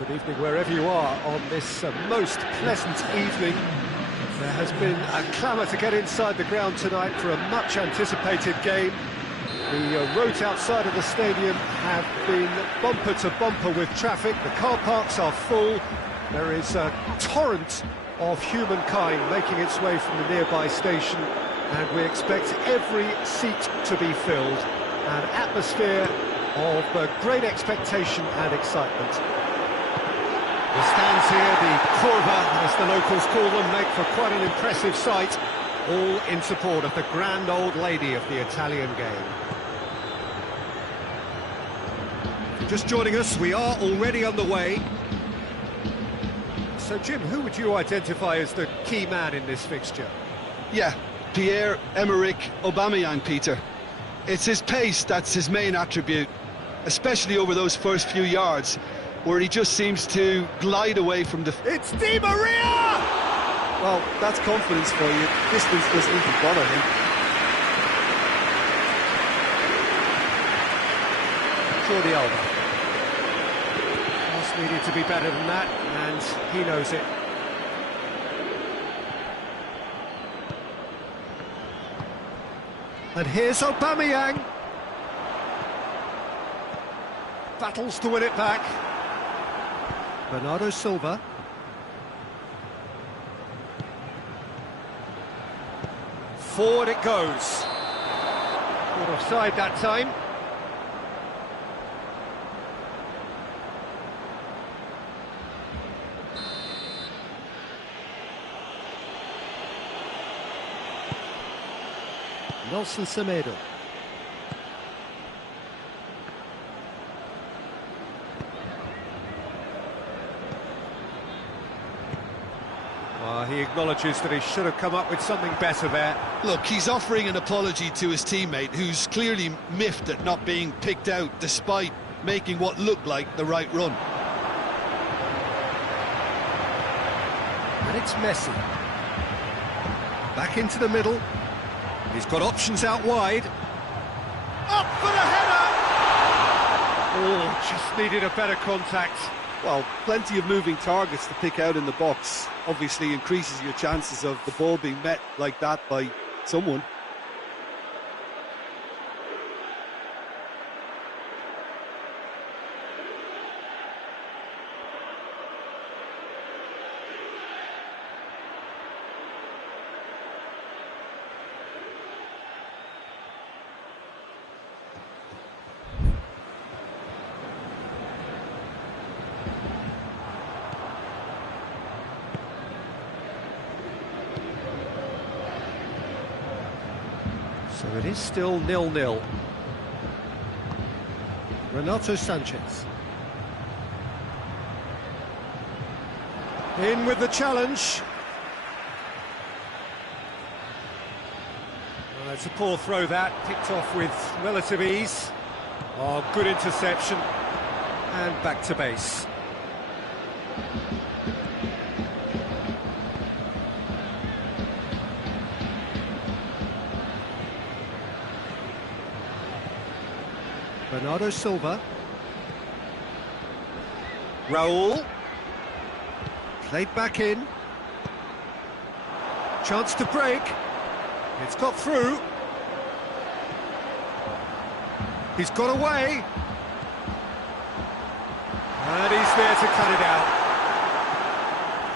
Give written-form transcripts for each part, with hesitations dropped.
Good evening wherever you are on this most pleasant evening. There has been a clamour to get inside the ground tonight for a much-anticipated game. The roads outside of the stadium have been bumper to bumper with traffic. The car parks are full. There is a torrent of humankind making its way from the nearby station, and we expect every seat to be filled. An atmosphere of great expectation and excitement. The stands here, the curva, as the locals call them, make for quite an impressive sight, all in support of the grand old lady of the Italian game. Just joining us, we are already underway. So, Jim, who would you identify as the key man in this fixture? Yeah, Pierre-Emerick Aubameyang, Peter. It's his pace that's his main attribute, especially over those first few yards, where he just seems to glide away from the... It's Di Maria! Well, that's confidence for you. Distance doesn't even bother him. Jordi Alba. Pass needed to be better than that, and he knows it. And here's Aubameyang. Battles to win it back. Bernardo Silva. Forward it goes. Not offside that time. Nelson Semedo. He acknowledges that he should have come up with something better there. Look, he's offering an apology to his teammate, who's clearly miffed at not being picked out despite making what looked like the right run. And it's Messi. Back into the middle. He's got options out wide. Up for the header! Oh, just needed a better contact. Well, plenty of moving targets to pick out in the box. Obviously increases your chances of the ball being met like that by someone. So it is still 0-0. Renato Sanchez. In with the challenge. It's a poor throw that, picked off with relative ease. Oh, good interception. And back to base. Bernardo Silva. Raul. Played back in. Chance to break. It's got through. He's got away. And he's there to cut it out.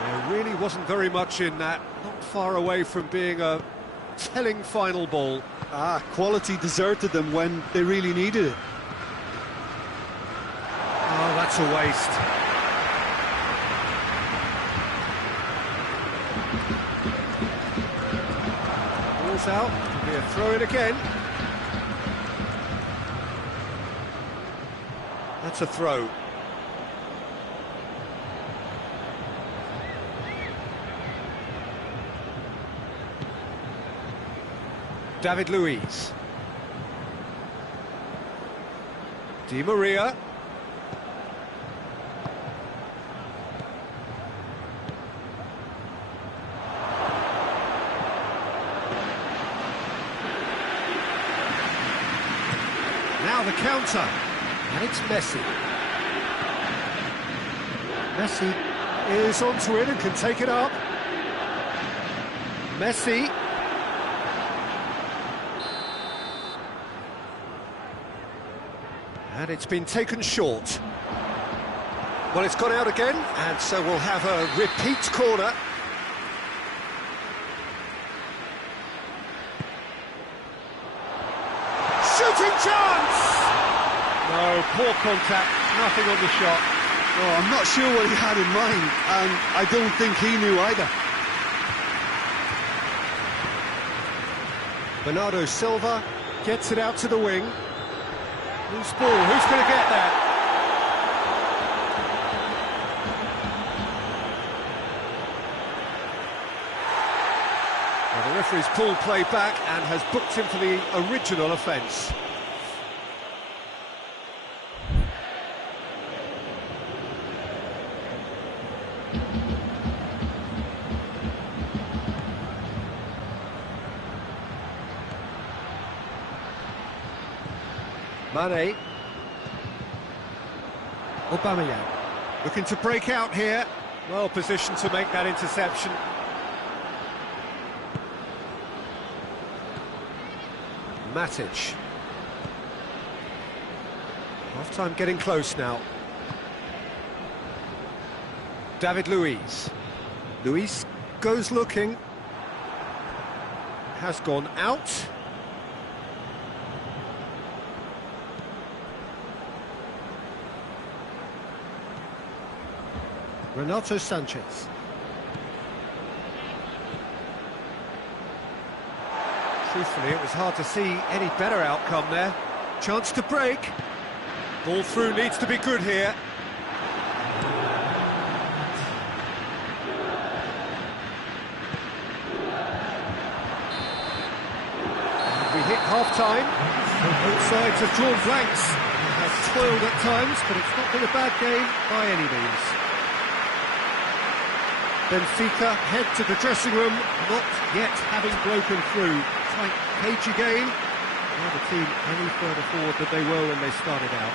There really wasn't very much in that. Not far away from being a telling final ball. Quality deserted them when they really needed it. Oh, that's a waste. Ball's out. Could be a throw-in again. That's a throw. David Luiz. Di Maria. Now the counter, and it's Messi. Messi is onto it and can take it up. Messi. And it's been taken short. Well, it's gone out again, and so we'll have a repeat corner. Shooting chance! No, poor contact, nothing on the shot. Oh, I'm not sure what he had in mind, and I don't think he knew either. Bernardo Silva gets it out to the wing. Loose ball, who's going to get that? Well, the referee's pulled play back and has booked him for the original offence. Mane. Aubameyang looking to break out here. Well positioned to make that interception. Matic. Half-time getting close now. David Luiz. Luiz goes looking. Has gone out. Renato Sanchez. Truthfully, it was hard to see any better outcome there. Chance to break. Ball through needs to be good here. And we hit half-time. Both sides have drawn blanks. It has toiled at times, but it's not been a bad game by any means. Benfica head to the dressing room, not yet having broken through. Tight, cagey game. Now the team any further forward than they were when they started out.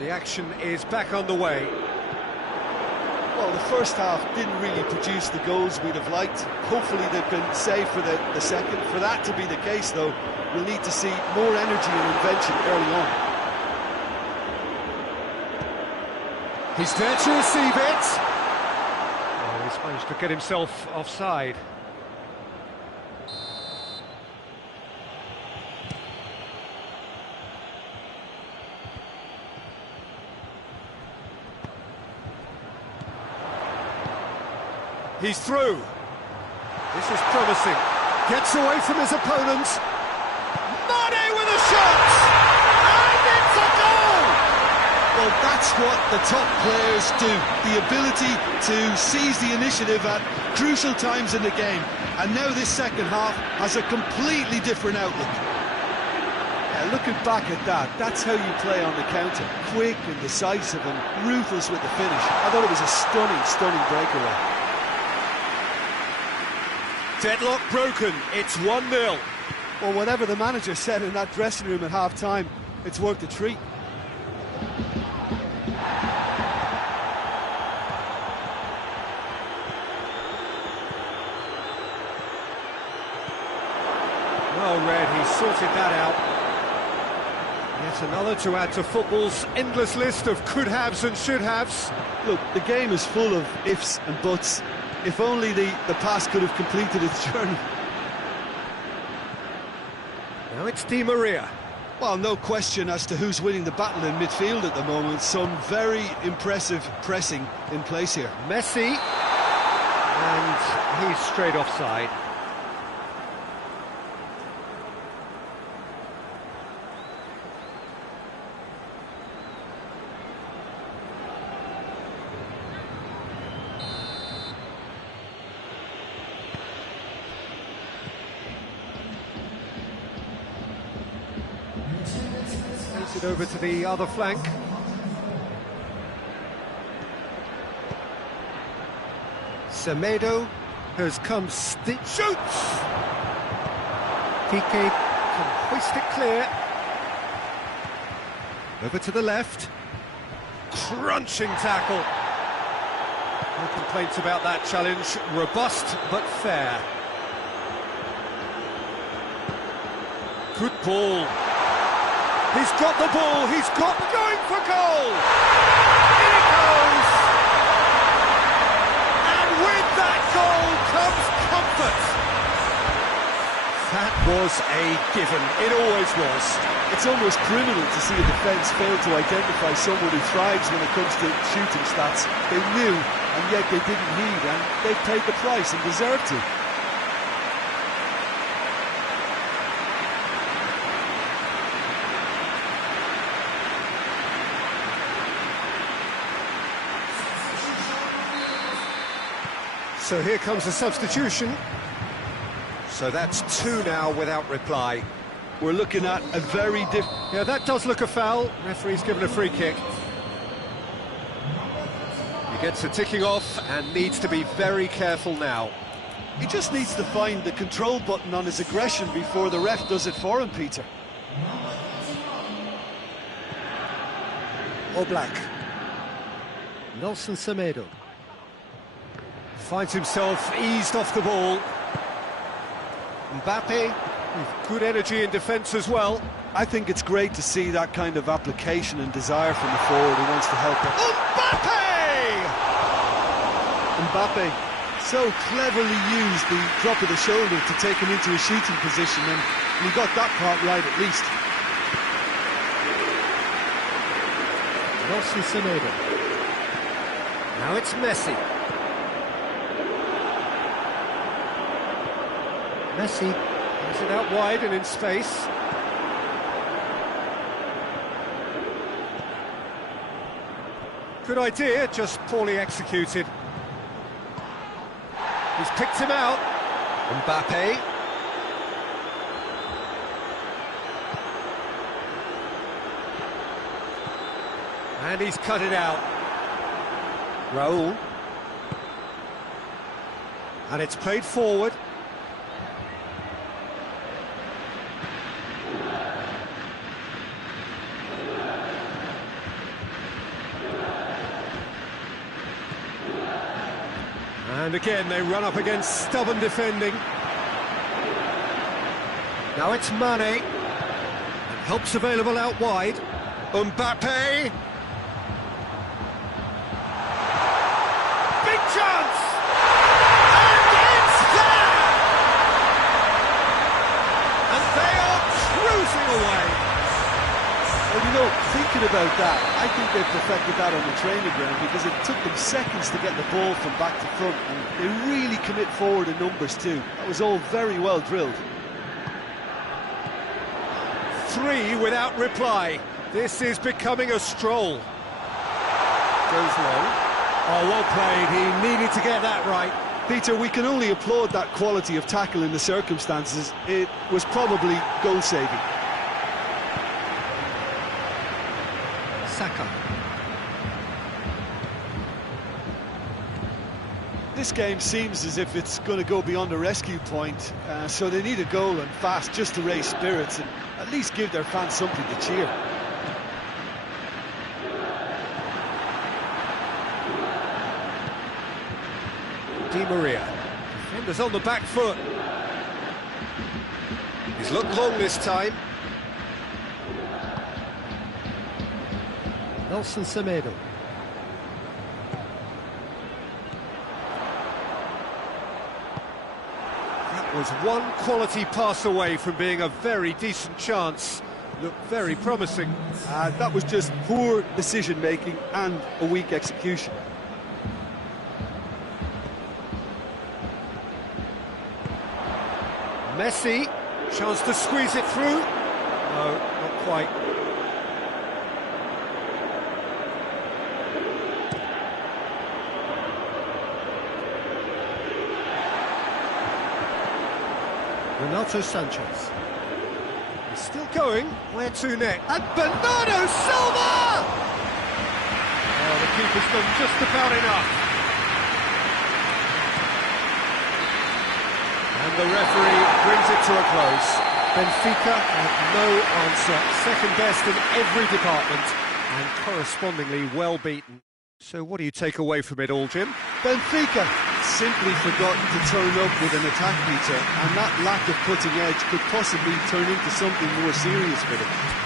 The action is back on the way. Well, the first half didn't really produce the goals we'd have liked. Hopefully they can save for the second. For that to be the case, though, we'll need to see more energy and invention early on. He's there to receive it. Oh, he's managed to get himself offside. He's through. This is promising. Gets away from his opponent. Mane with a shot! And it's a goal! Well, that's what the top players do. The ability to seize the initiative at crucial times in the game. And now this second half has a completely different outlook. Yeah, looking back at that, that's how you play on the counter. Quick and decisive and ruthless with the finish. I thought it was a stunning breakaway. Deadlock broken, it's 1-0. Well, whatever the manager said in that dressing room at half-time, it's worked a treat. Well read, he sorted that out. Yet another to add to football's endless list of could-haves and should-haves. Look, the game is full of ifs and buts. If only the pass could have completed its journey. Now it's Di Maria. Well, no question as to who's winning the battle in midfield at the moment. Some very impressive pressing in place here. Messi. And he's straight offside. it over to the other flank. Semedo has come shoots! PK can hoist it clear. Over to the left. Crunching tackle. No complaints about that challenge. Robust but fair. Good ball. He's got the ball. He's got going for goal. In it goes. And with that goal comes comfort. That was a given. It always was. It's almost criminal to see a defence fail to identify someone who thrives when it comes to shooting stats. They knew, and yet they didn't heed, and they've paid the price and deserve to. So here comes a substitution. So that's two now without reply. We're looking at a very different... Yeah, that does look a foul. Referee's given a free kick. He gets a ticking off and needs to be very careful now. He just needs to find the control button on his aggression before the ref does it for him, Peter. Oblak. Nelson Semedo. Finds himself eased off the ball. Mbappe, with good energy in defence as well. I think it's great to see that kind of application and desire from the forward who wants to help him. Mbappe! Mbappe so cleverly used the drop of the shoulder to take him into a shooting position, and he got that part right at least. Nelson Semedo. Now it's Messi. Messi has it out wide and in space. Good idea, just poorly executed. He's picked him out. Mbappe. And he's cut it out. Raul. And it's played forward. And again, they run up against stubborn defending. Now it's Mane. And help's available out wide. Mbappe. Big chance! And it's there! And they are cruising away. Well, you know, thinking about that, I think they've perfected that on the training ground, because it took them seconds to get the ball from back to front, and they really commit forward in numbers too. That was all very well drilled. 3 without reply. This is becoming a stroll. Goes long. Oh, well played. He needed to get that right. Peter, we can only applaud that quality of tackle in the circumstances. It was probably goal-saving. Saka. This game seems as if it's going to go beyond a rescue point, so they need a goal and fast just to raise spirits and at least give their fans something to cheer. Di Maria. Defenders on the back foot. He's looked long this time. Nelson Semedo. That was one quality pass away from being a very decent chance. Looked very promising. That was just poor decision-making and a weak execution. Messi, chance to squeeze it through. No, not quite. Renato Sanchez. He's still going. Where to next? And Bernardo Silva! Oh, the keeper's done just about enough. And the referee brings it to a close. Benfica have no answer. Second best in every department and correspondingly well beaten. So what do you take away from it all, Jim? Benfica simply forgotten to turn up with an attack, Peter, and that lack of cutting edge could possibly turn into something more serious for them.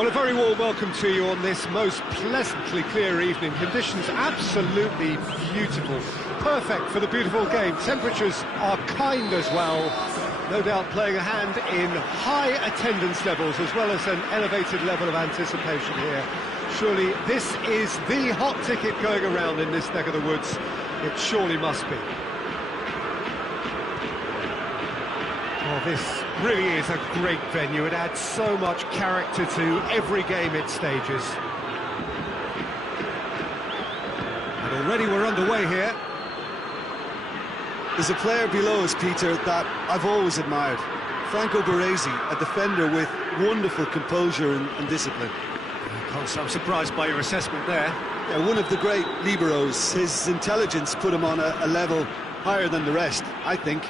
Well, a very warm welcome to you on this most pleasantly clear evening. Conditions absolutely beautiful. Perfect for the beautiful game. Temperatures are kind as well. No doubt playing a hand in high attendance levels as well as an elevated level of anticipation here. Surely this is the hot ticket going around in this neck of the woods. It surely must be. Oh, this really is a great venue. It adds so much character to every game it stages. And already we're underway here. There's a player below us, Peter, that I've always admired. Franco Baresi, a defender with wonderful composure and discipline. I'm surprised by your assessment there. Yeah, one of the great liberos. His intelligence put him on a level higher than the rest, I think.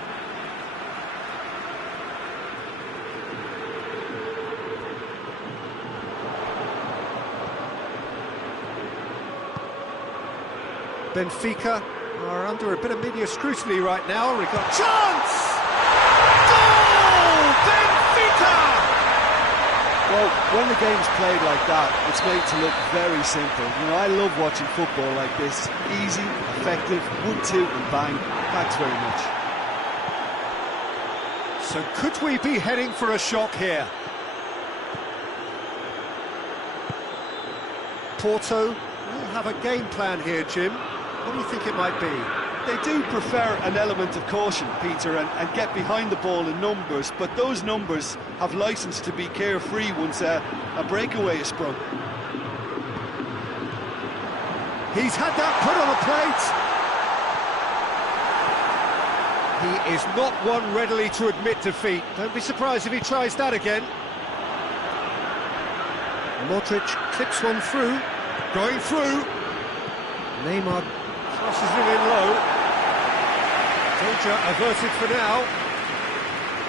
Benfica are under a bit of media scrutiny right now. We've got chance! Goal! Benfica! Well, when the game's played like that, it's made to look very simple. You know, I love watching football like this. Easy, effective, 1-2 and bang. Thanks very much. So could we be heading for a shock here? Porto will have a game plan here, Jim. What do you think it might be? They do prefer an element of caution, Peter, and get behind the ball in numbers, but those numbers have licence to be carefree once a breakaway is sprung. He's had that put on a plate. He is not one readily to admit defeat. Don't be surprised if he tries that again. Modric clips one through, going through. Neymar crosses it in low. Danger averted for now.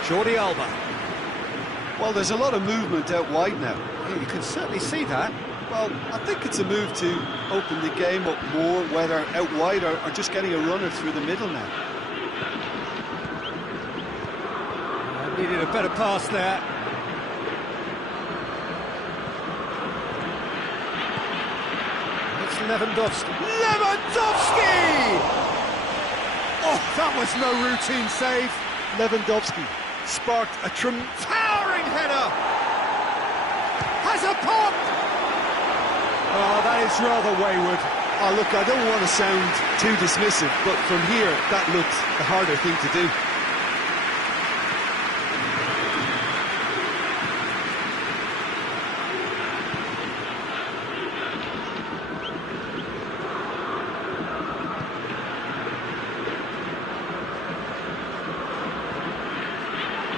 Jordi Alba. Well, there's a lot of movement out wide now. Yeah, you can certainly see that. Well, I think it's a move to open the game up more, whether out wide or just getting a runner through the middle now. Needed a better pass there. It's Lewandowski. Lewandowski! Oh, that was no routine save. Lewandowski sparked a towering header. Has a pop. Oh, that is rather wayward. Oh, look, I don't want to sound too dismissive, but from here, that looked the harder thing to do.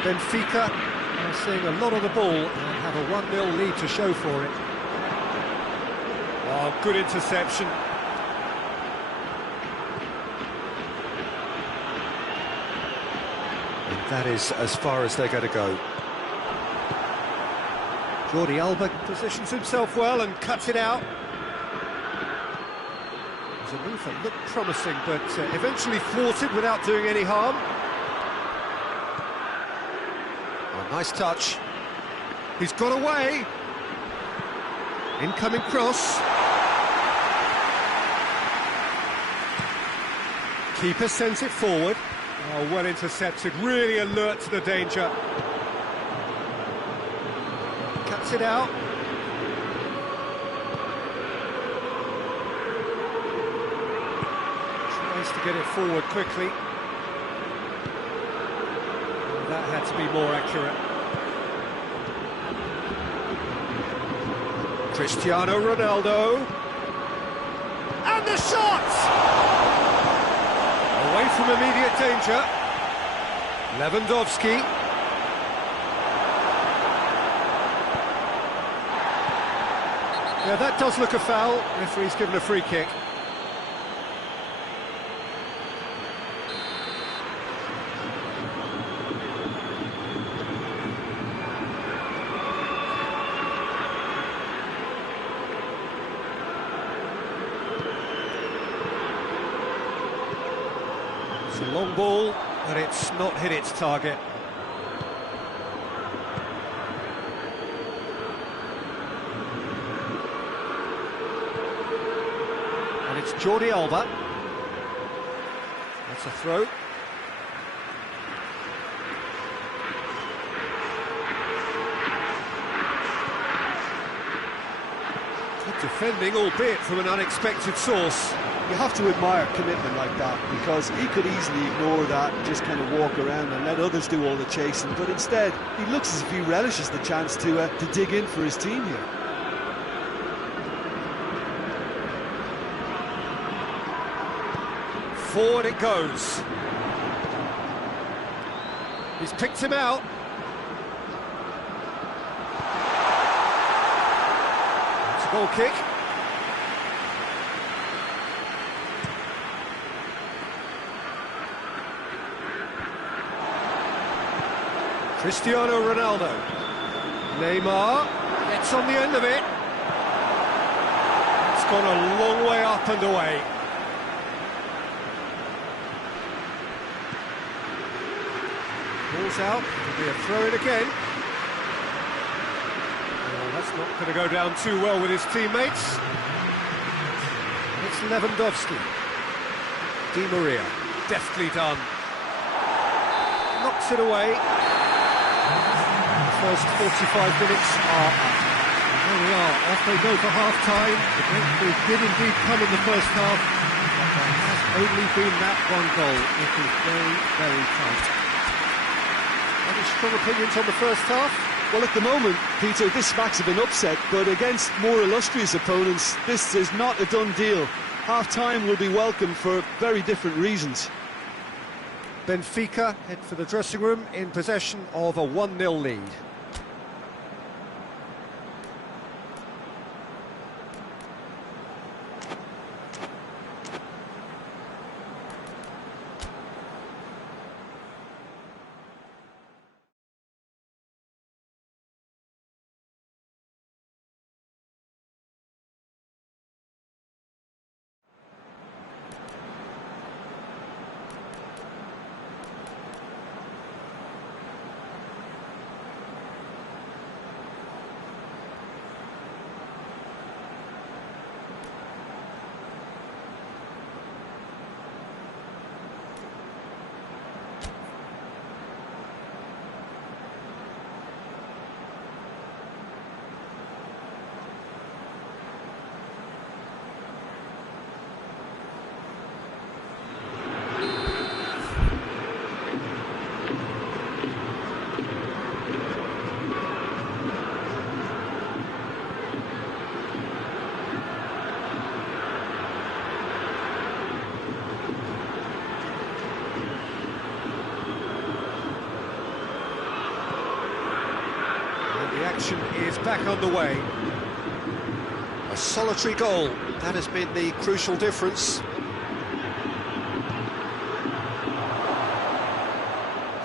Benfica are seeing a lot of the ball and have a 1-0 lead to show for it. Oh, good interception. And that is as far as they're going to go. Jordi Alba positions himself well and cuts it out. It was a move that looked promising, but eventually thwarted without doing any harm. Nice touch. He's got away. Incoming cross. Keeper sends it forward. Oh, well intercepted. Really alert to the danger. Cuts it out. Tries to get it forward quickly. That had to be more accurate. Cristiano Ronaldo. And the shot! Away from immediate danger. Lewandowski. Yeah, that does look a foul. Referee's given a free kick. It's a long ball, but it's not hit its target. And it's Jordi Alba. That's a throw. Good defending, albeit from an unexpected source. You have to admire commitment like that, because he could easily ignore that and just kind of walk around and let others do all the chasing, but instead he looks as if he relishes the chance to dig in for his team here. Forward it goes. He's picked him out. It's a goal kick. Cristiano Ronaldo. Neymar gets on the end of it. It's gone a long way up and away. Ball's out, it'll be a throw-in again. Well, that's not going to go down too well with his teammates. It's Lewandowski. Di Maria, deftly done. Knocks it away. The first 45 minutes are up. And there we are, off they go for half-time. The breakthrough did indeed come in the first half, but there has only been that one goal. It is very, very tight. Any strong opinions on the first half? Well, at the moment, Peter, this smacks of an upset, but against more illustrious opponents, this is not a done deal. Half-time will be welcome for very different reasons. Benfica head for the dressing room in possession of a 1-0 lead. The action is back on the way. A solitary goal, that has been the crucial difference.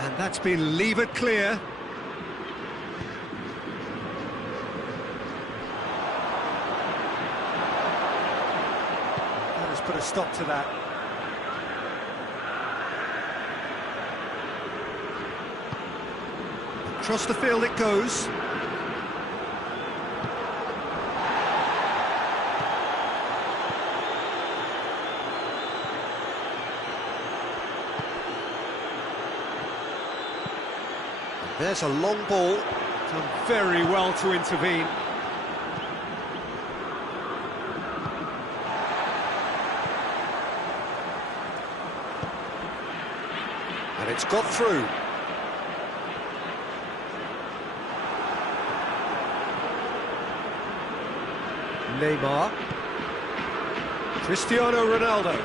And that's been levered clear. That has put a stop to that. Across the field it goes. There's a long ball, done very well to intervene. And it's got through. Neymar. Cristiano Ronaldo.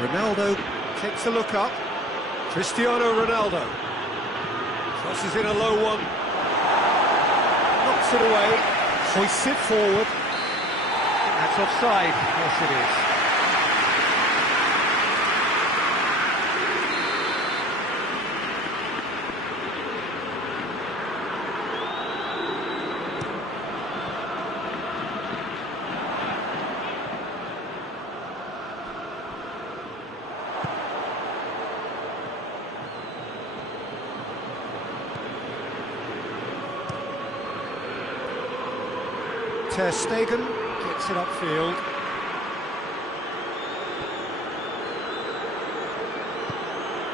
Ronaldo takes a look up. Cristiano Ronaldo. Crosses in a low one, knocks it away, hoists it forward. That's offside, yes it is. Ter Stegen gets it upfield.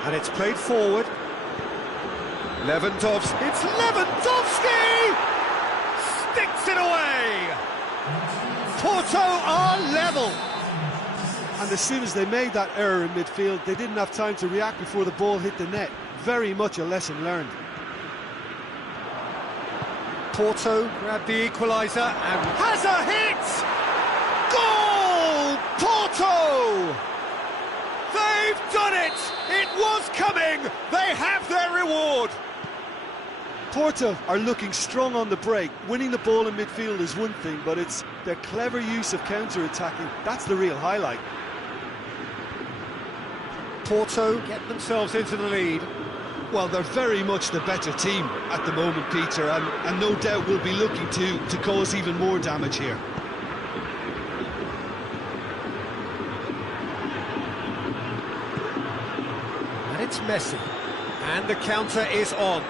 And it's played forward. Lewandowski. It's Lewandowski! Sticks it away! Porto are level! And as soon as they made that error in midfield, they didn't have time to react before the ball hit the net. Very much a lesson learned. Porto grabbed the equaliser and has a hit! Goal! Porto! They've done it! It was coming! They have their reward! Porto are looking strong on the break. Winning the ball in midfield is one thing, but it's their clever use of counter-attacking. That's the real highlight. Porto get themselves into the lead. Well, they're very much the better team at the moment, Peter, and no doubt will be looking to cause even more damage here. And it's Messi. And the counter is on.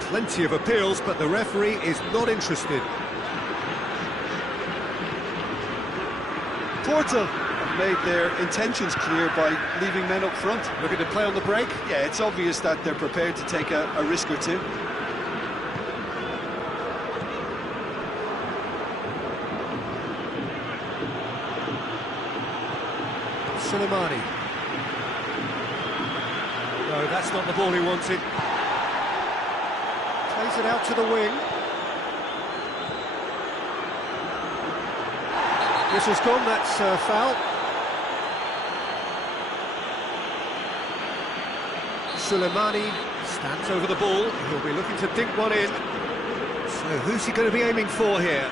Plenty of appeals, but the referee is not interested. Porto have made their intentions clear by leaving men up front. Looking to play on the break. Yeah, it's obvious that they're prepared to take a risk or two. Soleimani. No, that's not the ball he wanted. Plays it out to the wing. Whistle's gone, that's foul. Soleimani stands over the ball. He'll be looking to dink one in. So who's he going to be aiming for here?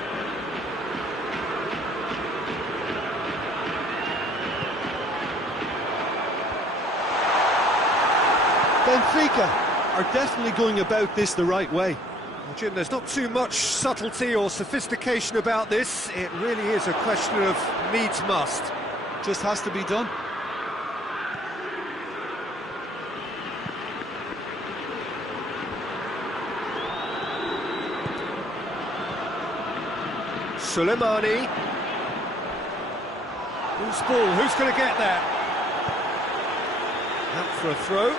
Benfica are definitely going about this the right way. Well, Jim, there's not too much subtlety or sophistication about this. It really is a question of needs must. Just has to be done. Soleimani. Who's ball? Who's going to get there? Out for a throw.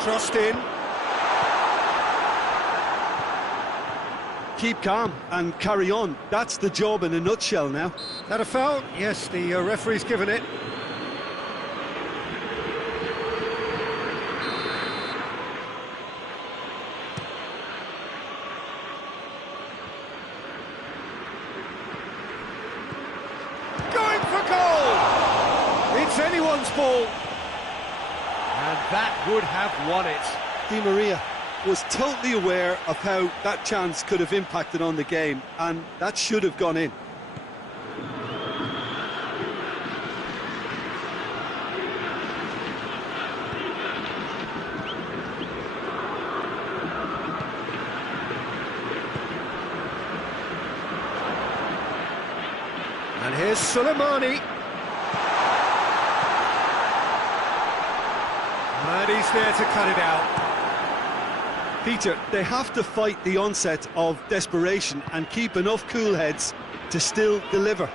Crossed in. Keep calm and carry on. That's the job in a nutshell now. That a foul? Yes, the referee's given it. Going for goal! It's anyone's ball. And that would have won it. Di Maria was totally aware of how that chance could have impacted on the game, and that should have gone in. And here's Soleimani. And he's there to cut it out. Peter, they have to fight the onset of desperation and keep enough cool heads to still deliver.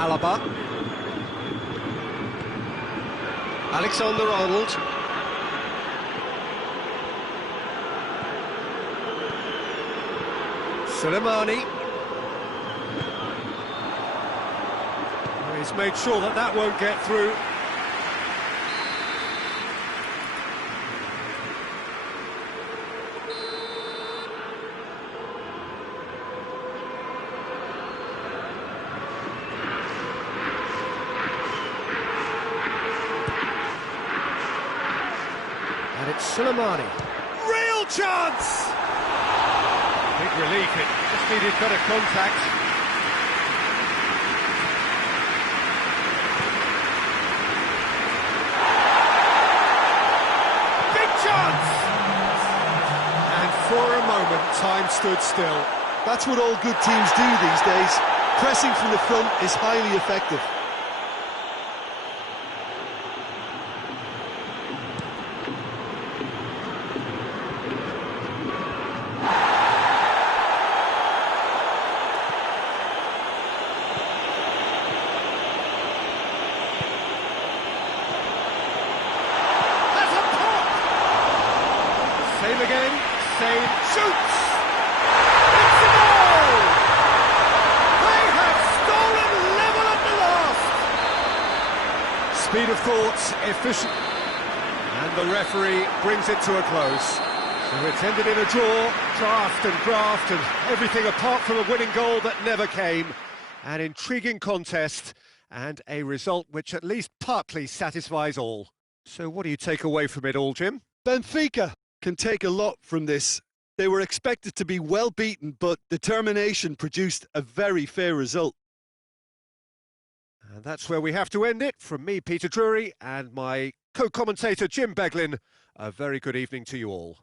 Alaba. Alexander-Arnold. Soleimani. He's made sure that that won't get through. Soleimani. Real chance! Big relief, it just needed better contact. Big chance! And for a moment, time stood still. That's what all good teams do these days. Pressing from the front is highly effective. Has a pop! Save again, save, shoots! It's a goal! They have stolen level at the last! Speed of thought, efficient. And the referee brings it to a close. So it's ended in a draw, draft and graft and everything apart from a winning goal that never came. An intriguing contest and a result which at least partly satisfies all. So what do you take away from it all, Jim? Benfica can take a lot from this. They were expected to be well beaten, but determination produced a very fair result. And that's where we have to end it. From me, Peter Drury, and my co-commentator, Jim Beglin, a very good evening to you all.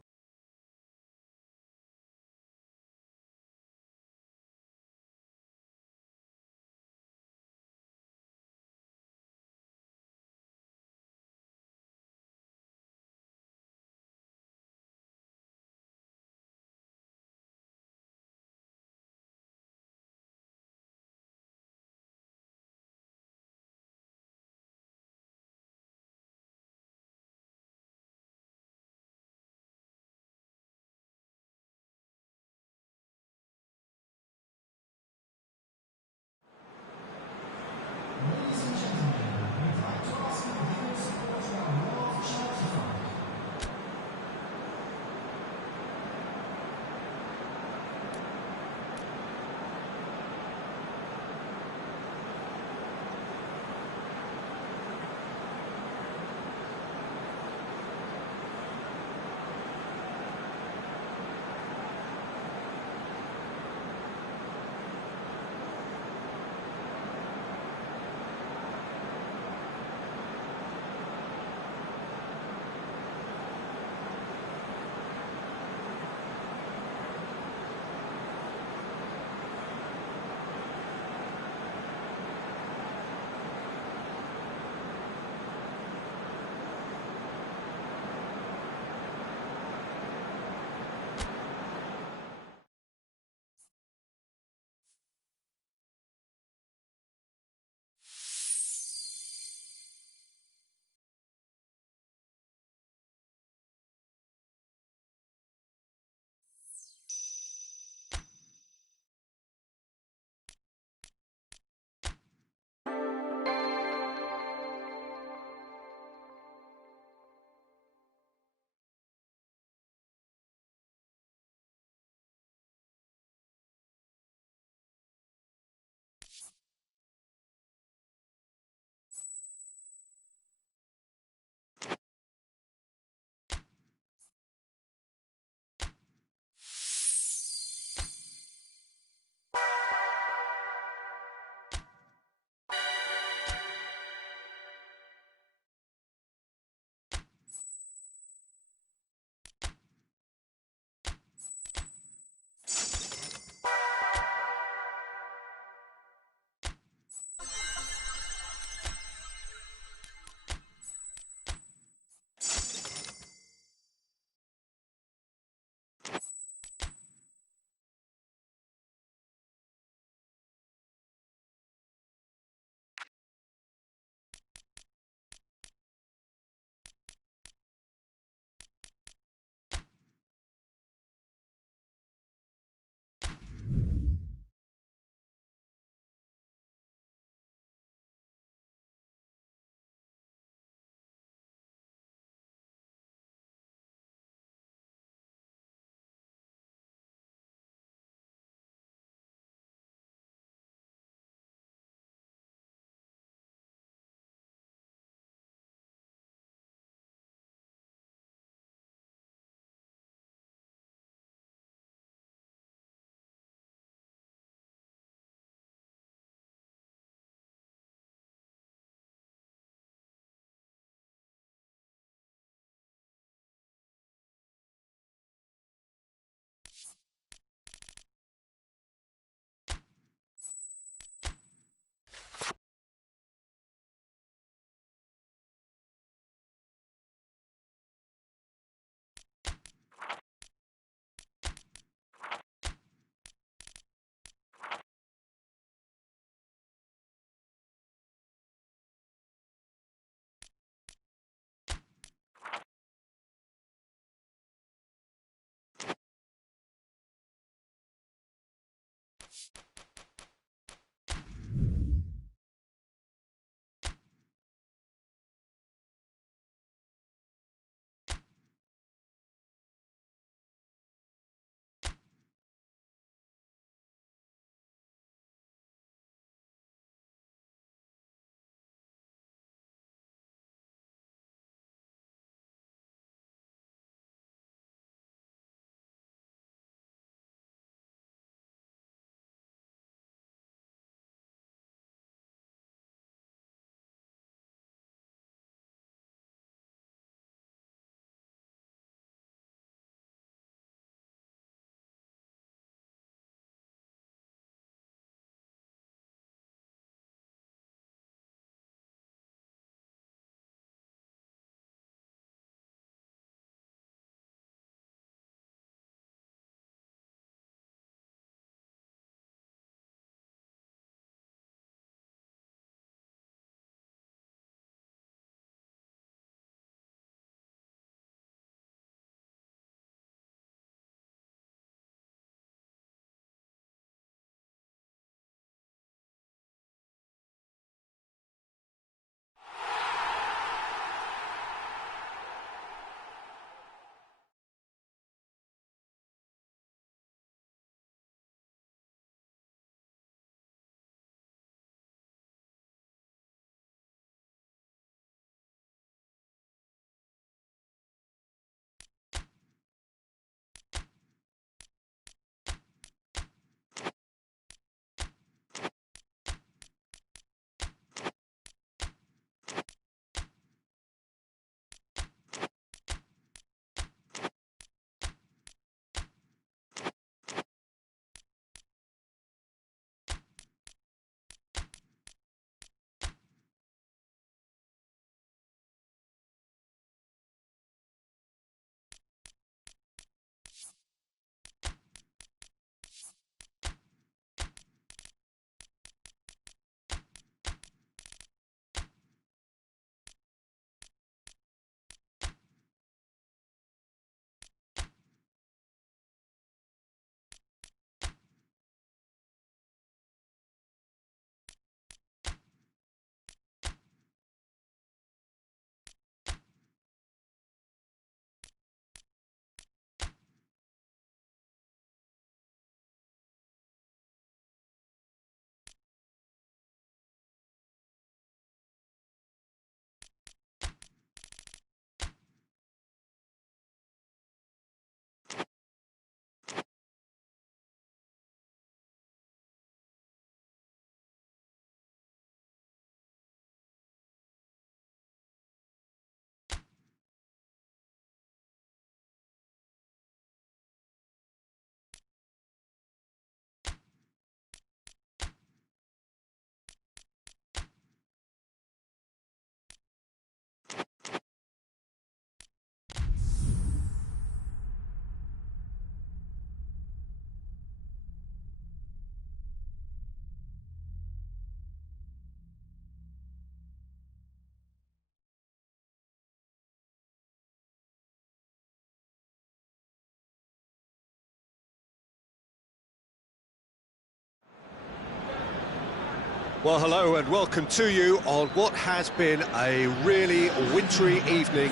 Well, hello and welcome to you on what has been a really wintry evening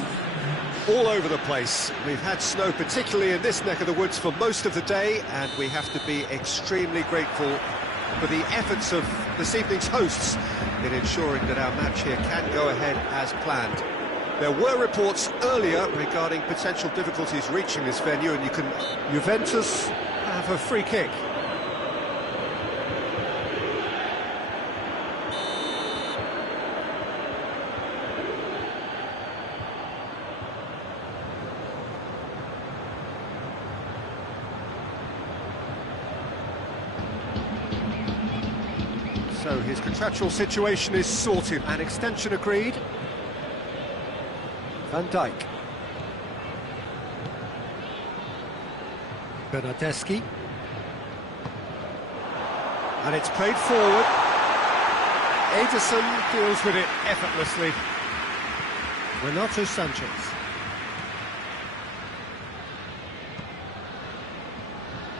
all over the place. We've had snow, particularly in this neck of the woods, for most of the day, and we have to be extremely grateful for the efforts of this evening's hosts in ensuring that our match here can go ahead as planned. There were reports earlier regarding potential difficulties reaching this venue, and Juventus have a free kick. So his contractual situation is sorted. An extension agreed. Van Dijk. Bernardeschi. And it's played forward. Ederson deals with it effortlessly. Renato Sanchez.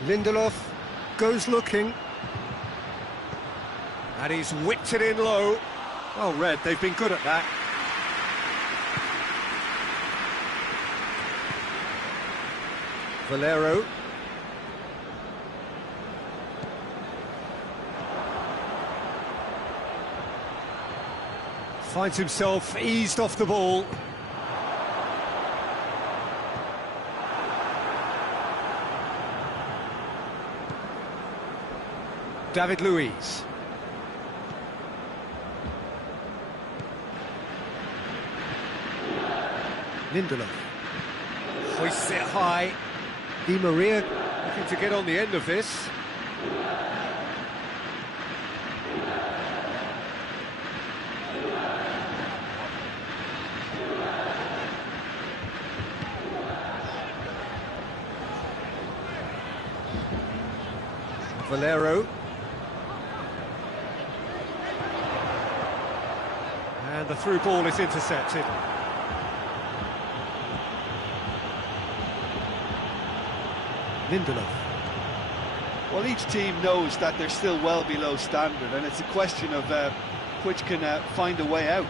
Lindelof goes looking. And he's whipped it in low. Well read, they've been good at that. Valero. Finds himself eased off the ball. David Luiz. Lindelof. Hoists it high. Di Maria looking to get on the end of this. Valero. And the through ball is intercepted. Lindelof. Well, each team knows that they're still well below standard, and it's a question of which can find a way out.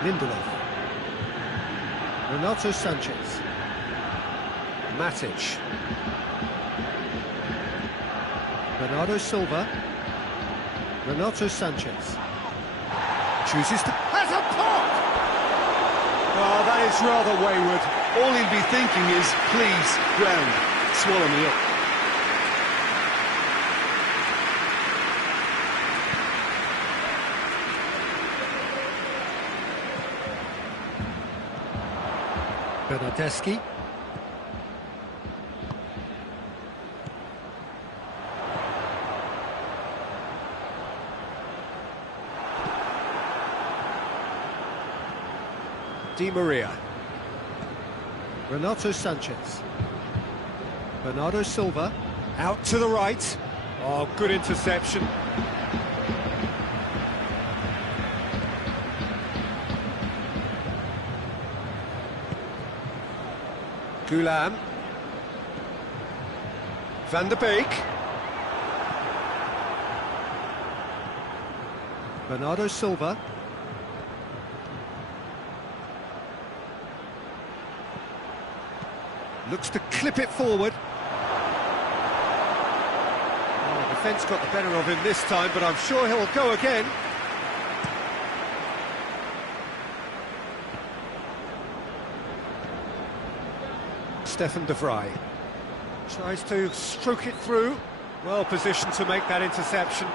Lindelof. Renato Sanchez. Matic. Bernardo Silva. Renato Sanchez. Chooses to... has a pop! Oh, that is rather wayward. All he'll be thinking is, please, ground, swallow me up. Bernardeschi. Di Maria. Renato Sanchez. Bernardo Silva. Out to the right. Oh, good interception. Gulam. Van der Beek. Bernardo Silva. Looks to clip it forward. Oh, defence got the better of him this time, but I'm sure he'll go again. Stefan de Vrij tries to stroke it through. Well positioned to make that interception.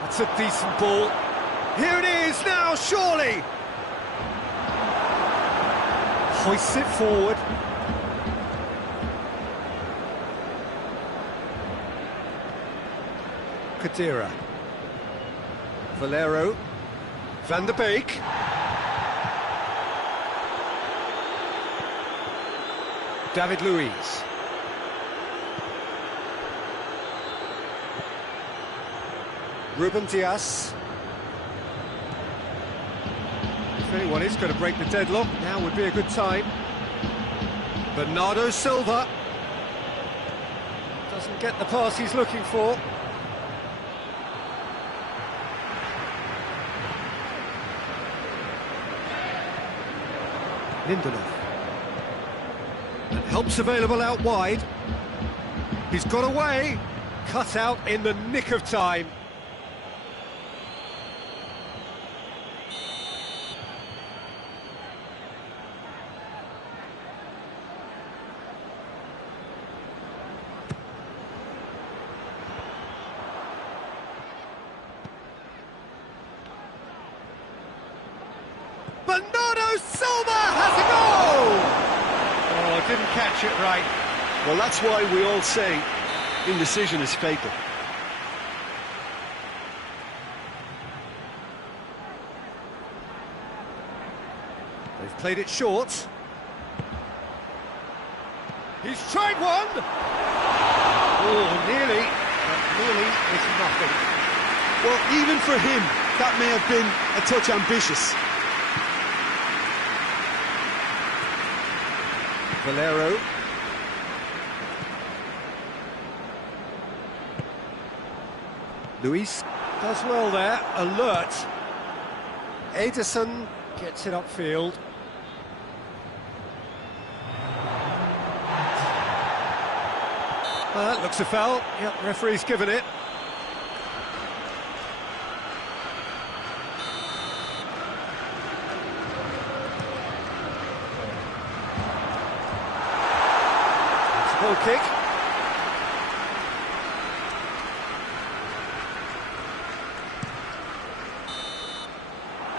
That's a decent ball. Here it is now, surely! Hoists it forward. Kadira. Valero. Van der Beek. David Luiz. Ruben Dias. If anyone is going to break the deadlock, now would be a good time. Bernardo Silva. Doesn't get the pass he's looking for. Lindelof. And help's available out wide. He's got away. Cut out in the nick of time. Bernardo Silva has a goal! Oh, didn't catch it right. Well, that's why we all say indecision is fatal. They've played it short. He's tried one! Oh, nearly, but nearly is nothing. Well, even for him, that may have been a touch ambitious. Valero. Luis does well there, alert. Ederson gets it upfield. Looks a foul. Yep, referee's given it. It's a goal kick.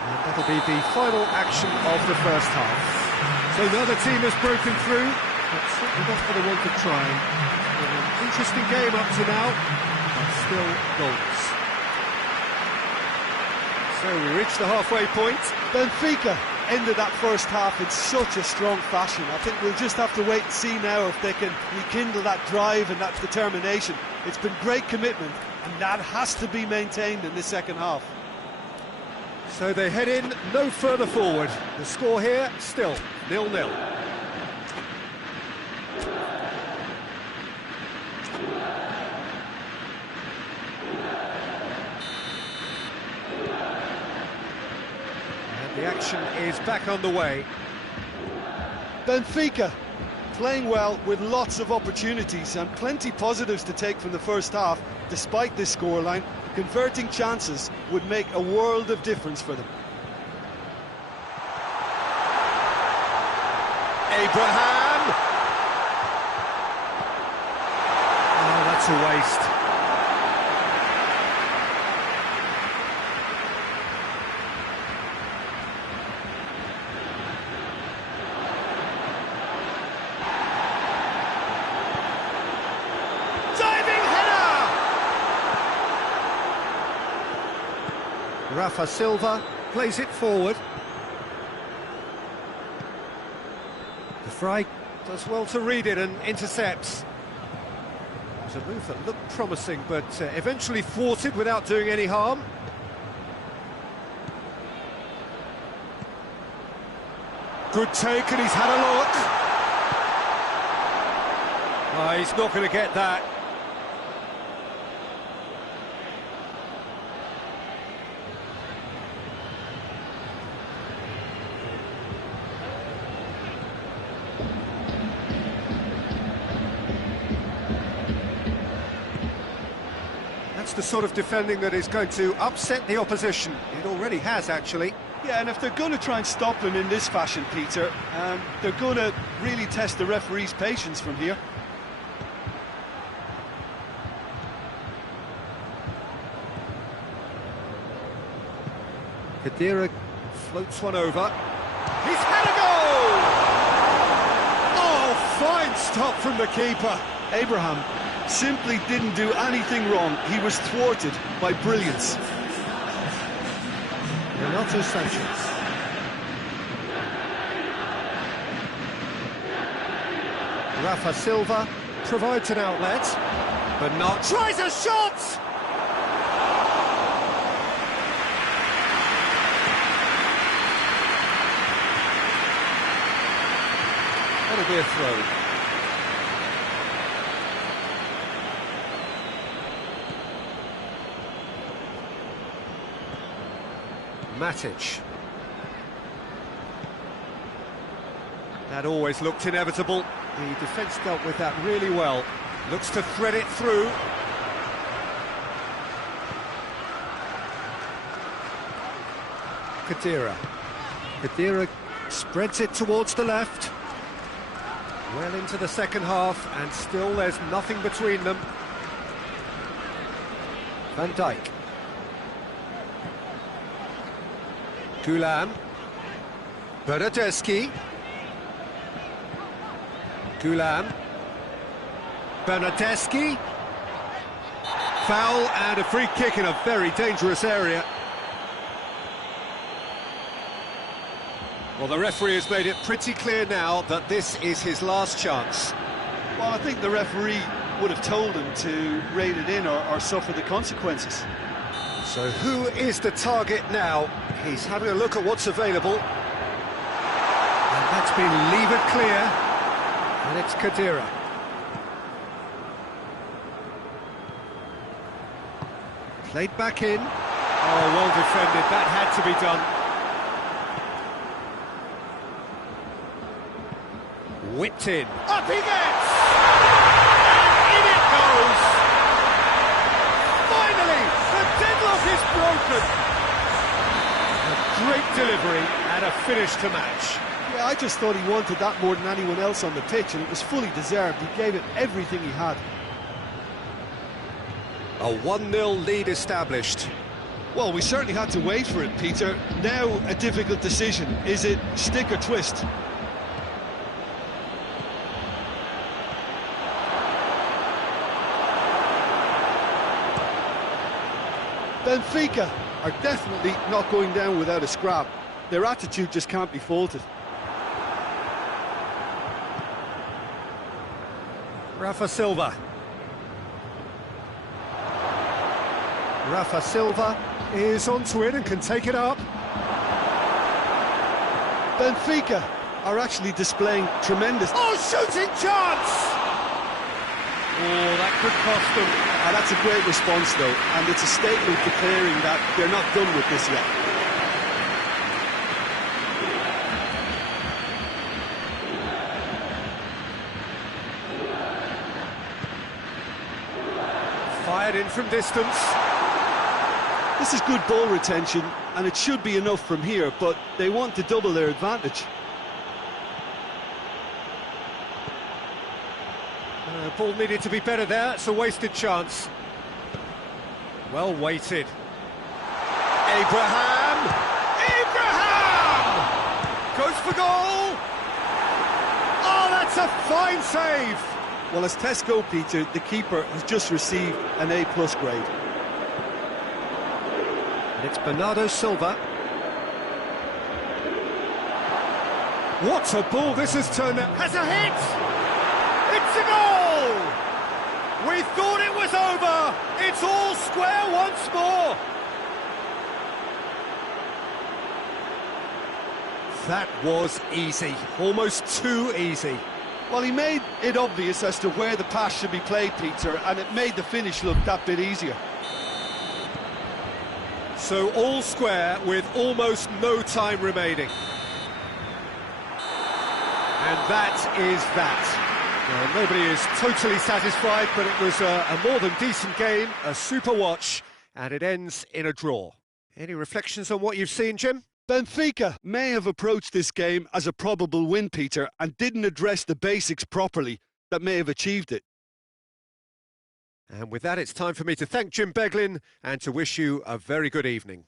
And that'll be the final action of the first half. So the other team has broken through, but certainly not for the want of trying. An interesting game up to now, but still goals. So we reach the halfway point. Benfica ended that first half in such a strong fashion. I think we'll just have to wait and see now if they can rekindle that drive and that determination. It's been great commitment, and that has to be maintained in this second half. So they head in no further forward. The score here, still 0-0. The action is back on the way. Benfica playing well with lots of opportunities and plenty positives to take from the first half. Despite this scoreline, converting chances would make a world of difference for them. Abraham! Oh, that's a waste. Rafa Silva plays it forward. De Vrij does well to read it and intercepts. It was a move that looked promising, but eventually thwarted without doing any harm. Good take, and he's had a look. Oh, he's not going to get that. That's the sort of defending that is going to upset the opposition. It already has, actually. Yeah, and if they're going to try and stop them in this fashion, Peter, they're going to really test the referee's patience from here. Khedira floats one over. He's had a goal! Oh, fine stop from the keeper. Abraham simply didn't do anything wrong. He was thwarted by brilliance. Renato Sanchez. Rafa Silva provides an outlet, but not... Tries a shot! That'll be a throw. Matic. That always looked inevitable. The defence dealt with that really well. Looks to thread it through. Khedira. Khedira spreads it towards the left. Well into the second half, and still there's nothing between them. Van Dijk. Gulam. Bernardeschi. Gulam. Bernardeschi. Foul and a free kick in a very dangerous area. Well, the referee has made it pretty clear now that this is his last chance. Well, I think the referee would have told him to rein it in or suffer the consequences. So who is the target now? He's having a look at what's available. And that's been levered clear. And it's Khedira. Played back in. Oh, well defended. That had to be done. Whipped in. Up he gets! And in it goes! Finally, the deadlock is broken! A great delivery and a finish to match. Yeah, I just thought he wanted that more than anyone else on the pitch, and it was fully deserved. He gave it everything he had. A 1-0 lead established. Well, we certainly had to wait for it, Peter. Now a difficult decision. Is it stick or twist? Benfica are definitely not going down without a scrap. Their attitude just can't be faulted. Rafa Silva. Rafa Silva is onto it and can take it up. Benfica are actually displaying tremendous... Oh, shooting chance! Oh, that could cost them. And that's a great response, though, and it's a statement declaring that they're not done with this yet. Fired in from distance. This is good ball retention, and it should be enough from here, but they want to double their advantage. Ball needed to be better there. It's a wasted chance. Well weighted. Abraham! Goes for goal! Oh, that's a fine save! Well, as tests go, Peter, the keeper has just received an A+ grade. And it's Bernardo Silva. What a ball this has turned out. Has a hit! It's a goal! We thought it was over! It's all square once more! That was easy, almost too easy. Well, he made it obvious as to where the pass should be played, Peter, and it made the finish look that bit easier. So all square with almost no time remaining. And that is that. Well, nobody is totally satisfied, but it was a more than decent game, a super watch, and it ends in a draw. Any reflections on what you've seen, Jim? Benfica may have approached this game as a probable win, Peter, and didn't address the basics properly that may have achieved it. And with that, it's time for me to thank Jim Beglin and to wish you a very good evening.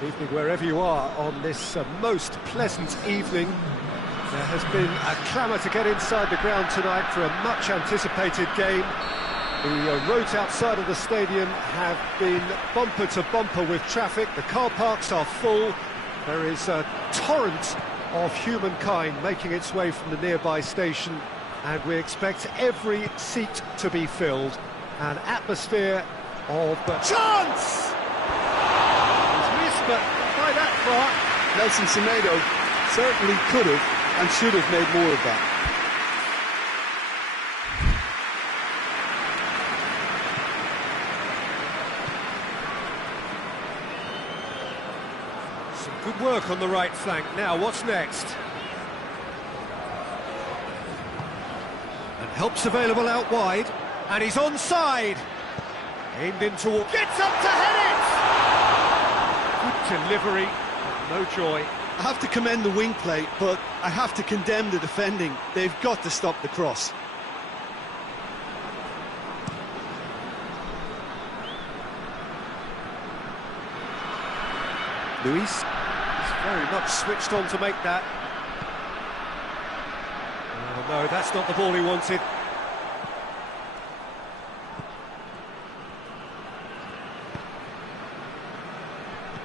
Good evening wherever you are on this most pleasant evening. There has been a clamour to get inside the ground tonight for a much anticipated game. The roads outside of the stadium have been bumper to bumper with traffic. The car parks are full. There is a torrent of humankind making its way from the nearby station, and we expect every seat to be filled. An atmosphere of chance! He's missed, but by that far. Nelson Semedo certainly could have and should have made more of that. Some good work on the right flank. Now, what's next? And help's available out wide. And he's onside. Aimed in toward... Gets up to head it! Good delivery, but no joy. I have to commend the wing play, but I have to condemn the defending. They've got to stop the cross. Luis is very much switched on to make that. Oh, no, that's not the ball he wanted.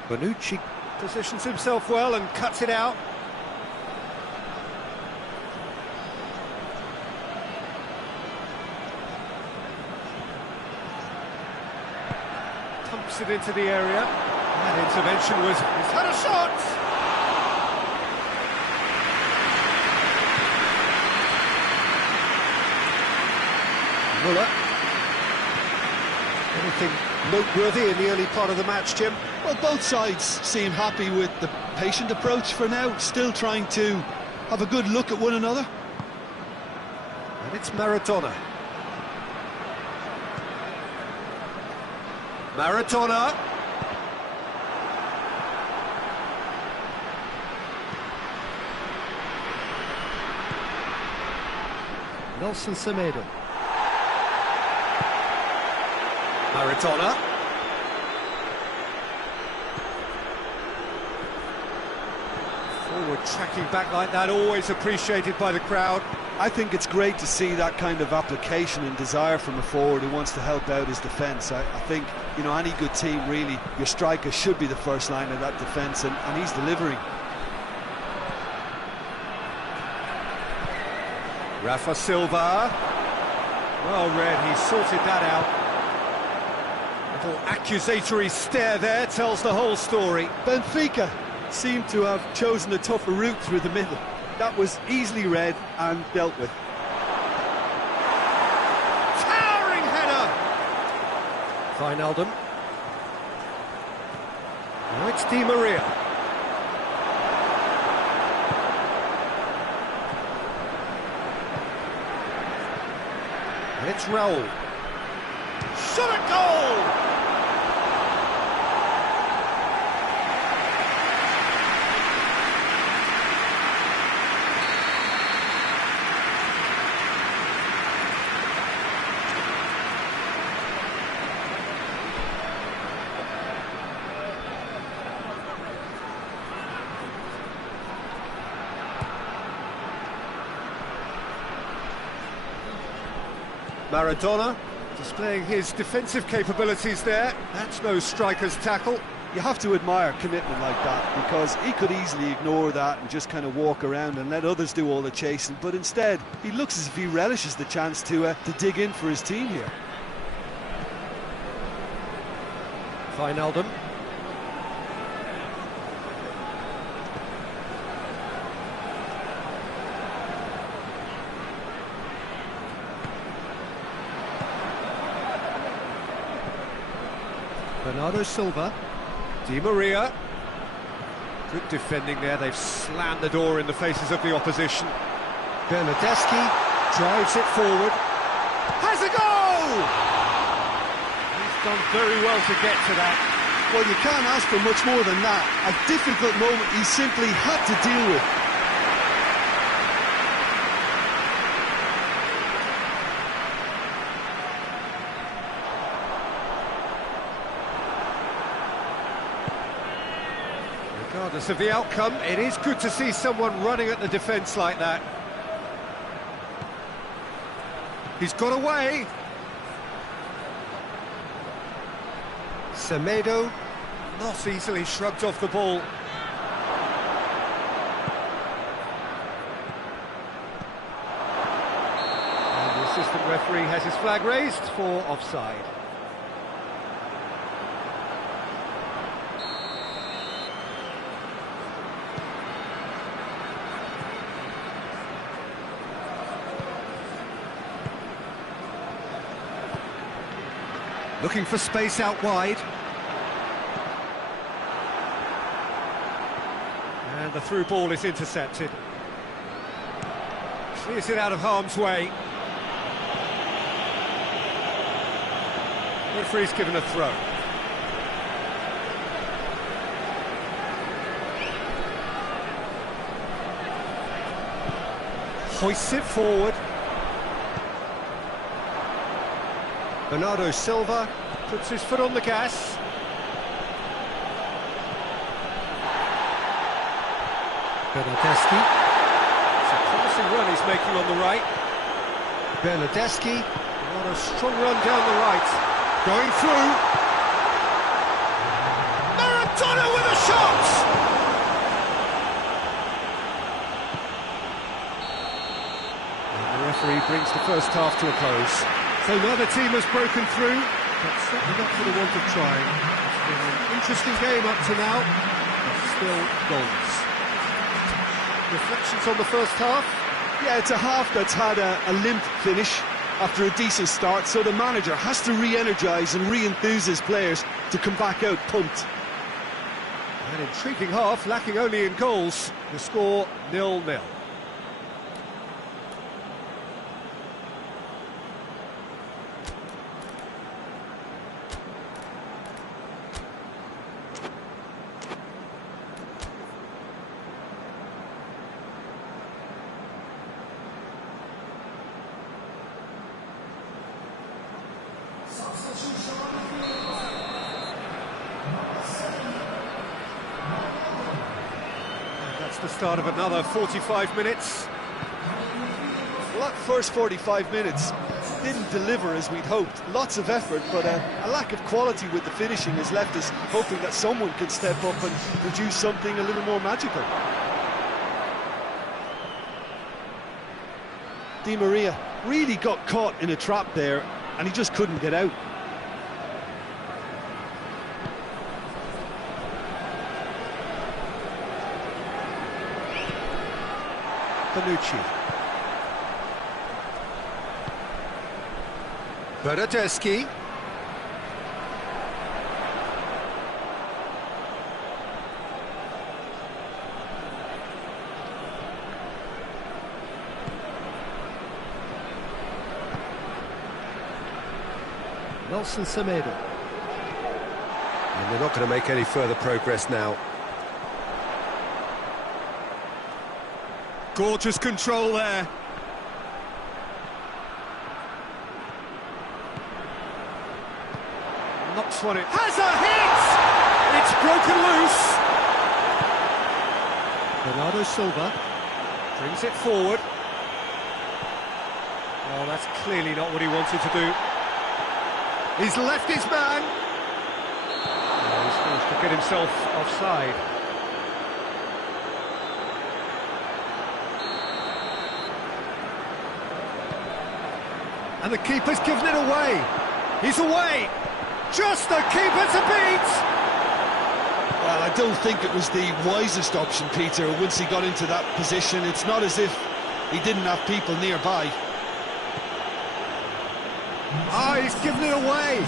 Bonucci positions himself well and cuts it out. Pumps it into the area. That intervention was... He's had a shot! Muller. Anything noteworthy in the early part of the match, Jim? Well, both sides seem happy with the patient approach for now, still trying to have a good look at one another. And it's Maradona. Maradona. Nelson Semedo. Maradona. Forward tracking back like that, always appreciated by the crowd. I think it's great to see that kind of application and desire from a forward who wants to help out his defence. I think, you know, any good team, really, your striker should be the first line of that defence, and he's delivering. Rafa Silva. Well read, he sorted that out. Little accusatory stare there tells the whole story. Benfica seemed to have chosen a tougher route through the middle. That was easily read and dealt with. Towering header! Wijnaldum. Now it's Di Maria. And it's Raul. Shot at goal! Maradona displaying his defensive capabilities there. That's no striker's tackle. You have to admire commitment like that, because he could easily ignore that and just kind of walk around and let others do all the chasing, but instead he looks as if he relishes the chance to dig in for his team here. Wijnaldum. Bernardo Silva. Di Maria. Good defending there, they've slammed the door in the faces of the opposition. Bernardeschi drives it forward. Has a goal! He's done very well to get to that. Well, you can't ask for much more than that. A difficult moment he simply had to deal with. Regardless of the outcome, it is good to see someone running at the defence like that. He's got away. Semedo, not easily shrugged off the ball. And the assistant referee has his flag raised for offside. Looking for space out wide. And the through ball is intercepted. Clears it out of harm's way. Referee's given a throw. Hoists it forward. Bernardo Silva puts his foot on the gas. Bernardeschi. It's a promising run he's making on the right. Bernardeschi. What a strong run down the right. Going through. Maradona with a shot! And the referee brings the first half to a close. So neither team has broken through, but certainly not for the want of trying. It's been an interesting game up to now, but still goals. Reflections on the first half? Yeah, it's a half that's had a limp finish after a decent start, so the manager has to re-energise and re-enthuse his players to come back out pumped. An intriguing half, lacking only in goals. The score 0-0. That's the start of another 45 minutes. Well, that first 45 minutes didn't deliver as we'd hoped. Lots of effort, but a lack of quality with the finishing has left us hoping that someone can step up and produce something a little more magical. Di Maria really got caught in a trap there, and he just couldn't get out. Bonucci. Bernardeschi. Nelson Semedo. And they're not going to make any further progress now. Gorgeous control there. Knocks one in. Has a hit! It's broken loose. Bernardo Silva brings it forward. Oh, that's clearly not what he wanted to do. He's left his man. Oh, he's managed to get himself offside. And the keeper's given it away. He's away. Just the keeper to beat. Well, I don't think it was the wisest option, Peter, once he got into that position. It's not as if he didn't have people nearby. Oh, he's given it away.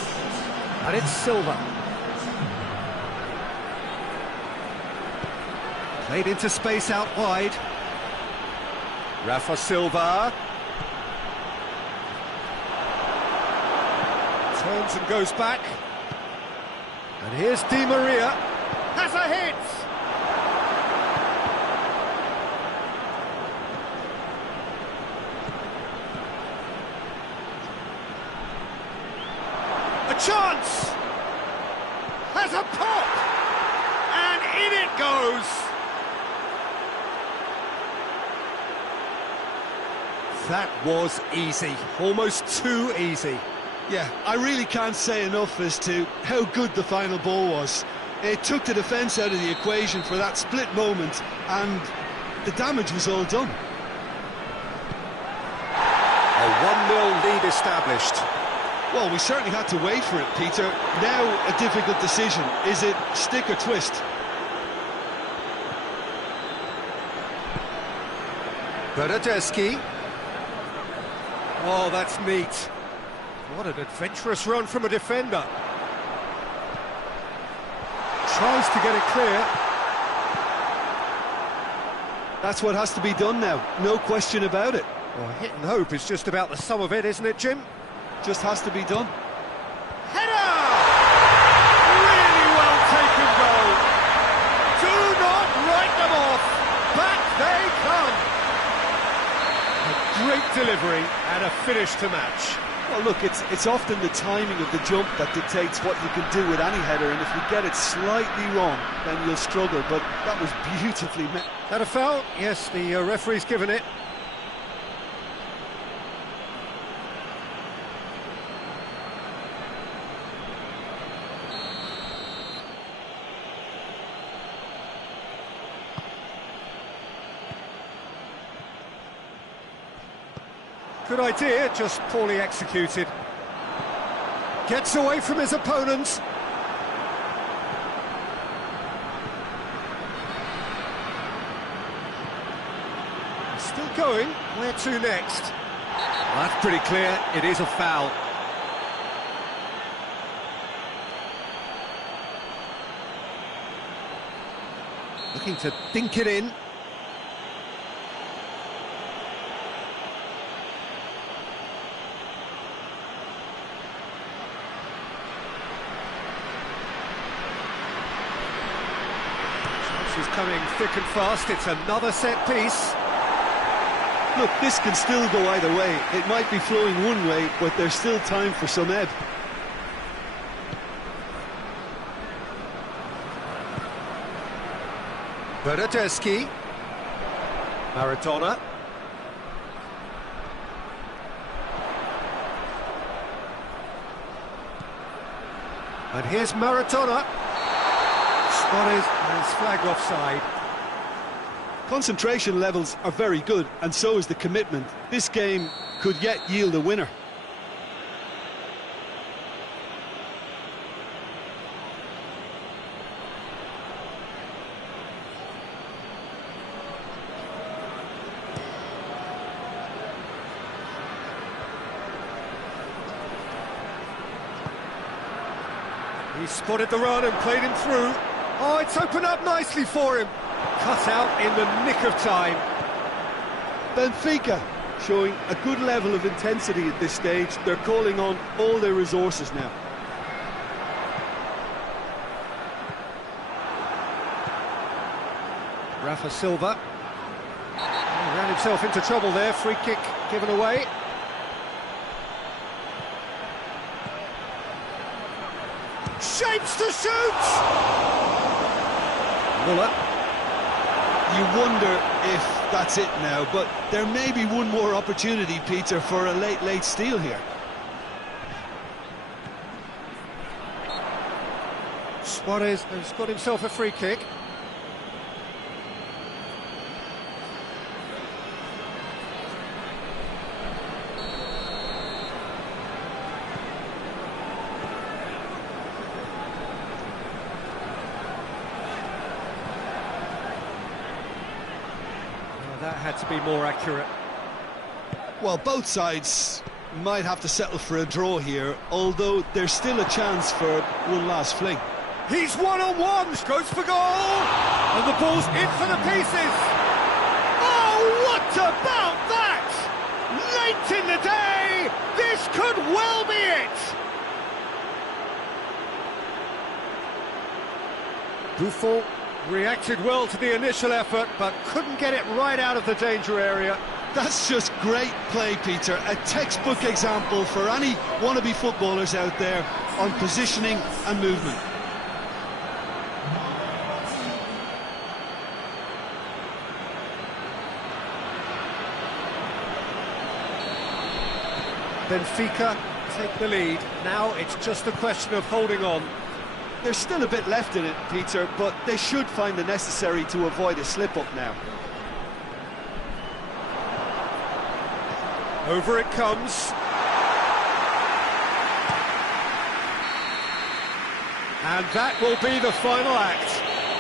And it's Silva. Played into space out wide. Rafa Silva. Turns and goes back. And here's Di Maria. Has a hit! A chance! Has a pop! And in it goes! That was easy, almost too easy. Yeah, I really can't say enough as to how good the final ball was. It took the defence out of the equation for that split moment, and the damage was all done. A 1-0 lead established. Well, we certainly had to wait for it, Peter. Now a difficult decision. Is it stick or twist? Bernardeschi. Oh, that's neat. What an adventurous run from a defender. Tries to get it clear. That's what has to be done now, no question about it. Well, hit and hope is just about the sum of it, isn't it, Jim? Just has to be done. Header! Really well taken goal. Do not write them off. Back they come. A great delivery and a finish to match. Well, look, it's often the timing of the jump that dictates what you can do with any header, and if you get it slightly wrong, then you'll struggle, but that was beautifully met. That a foul? Yes, the referee's given it. Good idea, just poorly executed. Gets away from his opponents. Still going. Where to next? Well, that's pretty clear. It is a foul. Looking to dink it in. Is coming thick and fast. It's another set piece. Look, this can still go either way. It might be flowing one way, but there's still time for some ebb. Bernardeschi. Maradona. And here's Maradona. Suarez is flagged offside. Concentration levels are very good, and so is the commitment. This game could yet yield a winner. He spotted the run and played him through. Oh, it's opened up nicely for him. Cut out in the nick of time. Benfica showing a good level of intensity at this stage. They're calling on all their resources now. Rafa Silva. He ran himself into trouble there. Free kick given away. Shapes to shoot! Muller. You wonder if that's it now, but there may be one more opportunity, Peter, for a late steal here. Suarez has got himself a free kick. That had to be more accurate. Well, both sides might have to settle for a draw here, although there's still a chance for one last fling. He's one-on-one, goes for goal! And the ball's in for the pieces! Oh, what about that? Late in the day, this could well be it! Buffon reacted well to the initial effort, but couldn't get it right out of the danger area. That's just great play, Peter. A textbook example for any wannabe footballers out there on positioning and movement. Benfica take the lead. Now it's just a question of holding on. There's still a bit left in it, Peter, but they should find the necessary to avoid a slip-up now. Over it comes. And that will be the final act.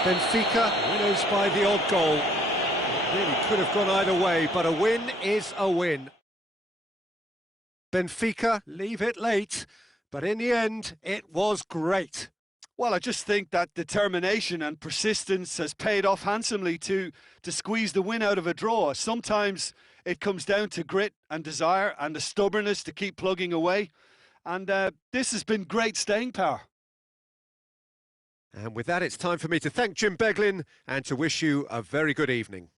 Benfica winners by the odd goal. It really could have gone either way, but a win is a win. Benfica leave it late, but in the end, it was great. Well, I just think that determination and persistence has paid off handsomely to squeeze the win out of a draw. Sometimes it comes down to grit and desire and the stubbornness to keep plugging away. And this has been great staying power. And with that, it's time for me to thank Jim Beglin and to wish you a very good evening.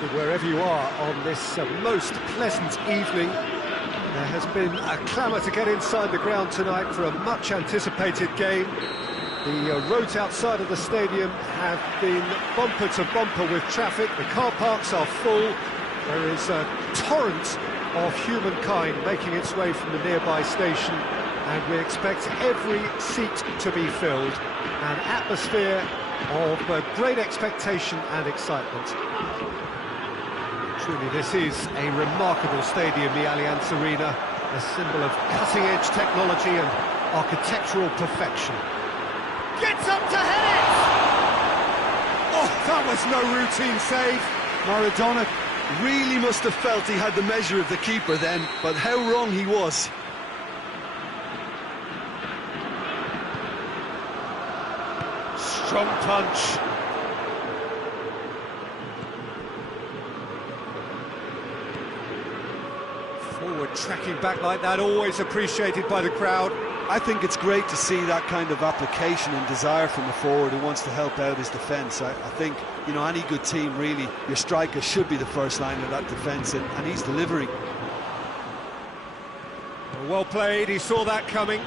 But wherever you are on this most pleasant evening, there has been a clamour to get inside the ground tonight for a much-anticipated game. The roads outside of the stadium have been bumper to bumper with traffic. The car parks are full. There is a torrent of humankind making its way from the nearby station, and we expect every seat to be filled. An atmosphere of great expectation and excitement. Truly, this is a remarkable stadium, the Allianz Arena, a symbol of cutting-edge technology and architectural perfection. Gets up to head it! Oh, that was no routine save. Maradona really must have felt he had the measure of the keeper then, but how wrong he was. Strong punch. Forward tracking back like that, always appreciated by the crowd. I think it's great to see that kind of application and desire from a forward who wants to help out his defence. I think, you know, any good team, really, your striker should be the first line of that defence, and he's delivering. Well played, he saw that coming.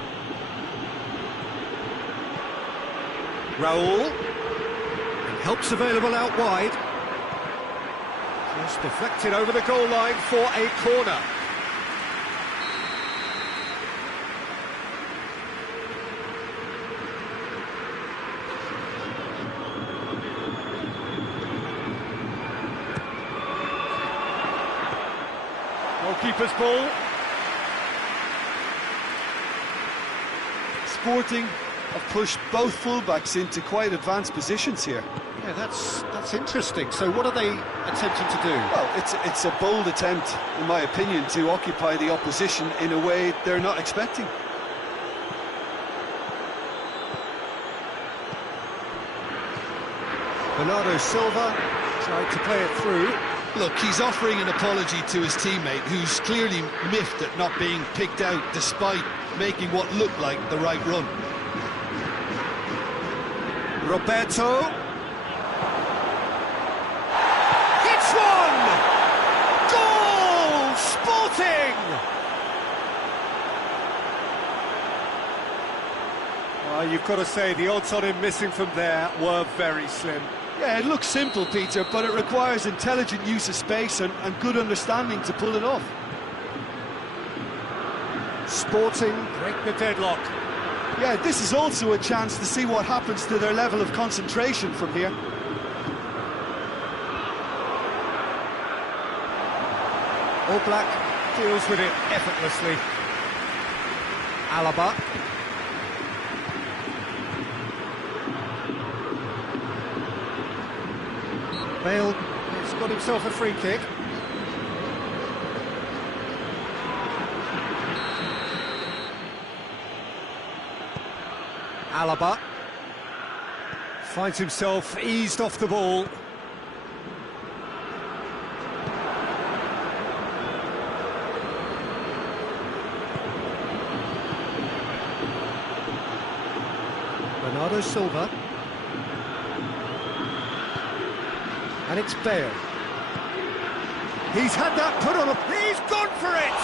Raul. And help's available out wide. Just deflected over the goal line for a corner. Goalkeeper's ball. Sporting have pushed both fullbacks into quite advanced positions here. Yeah, that's interesting. So what are they attempting to do? Well, it's a bold attempt, in my opinion, to occupy the opposition in a way they're not expecting. Bernardo Silva tried to play it through. Look, he's offering an apology to his teammate, who's clearly miffed at not being picked out despite making what looked like the right run. Roberto. Hits one! Goal! Sporting! Well, you've got to say, the odds on him missing from there were very slim. Yeah, it looks simple, Peter, but it requires intelligent use of space and good understanding to pull it off. Sporting break the deadlock. Yeah, this is also a chance to see what happens to their level of concentration from here. All Black deals with it effortlessly. Alaba. Bale has got himself a free kick. Alaba finds himself eased off the ball. Bernardo Silva. And it's Bale. He's had that put on a... He's gone for it!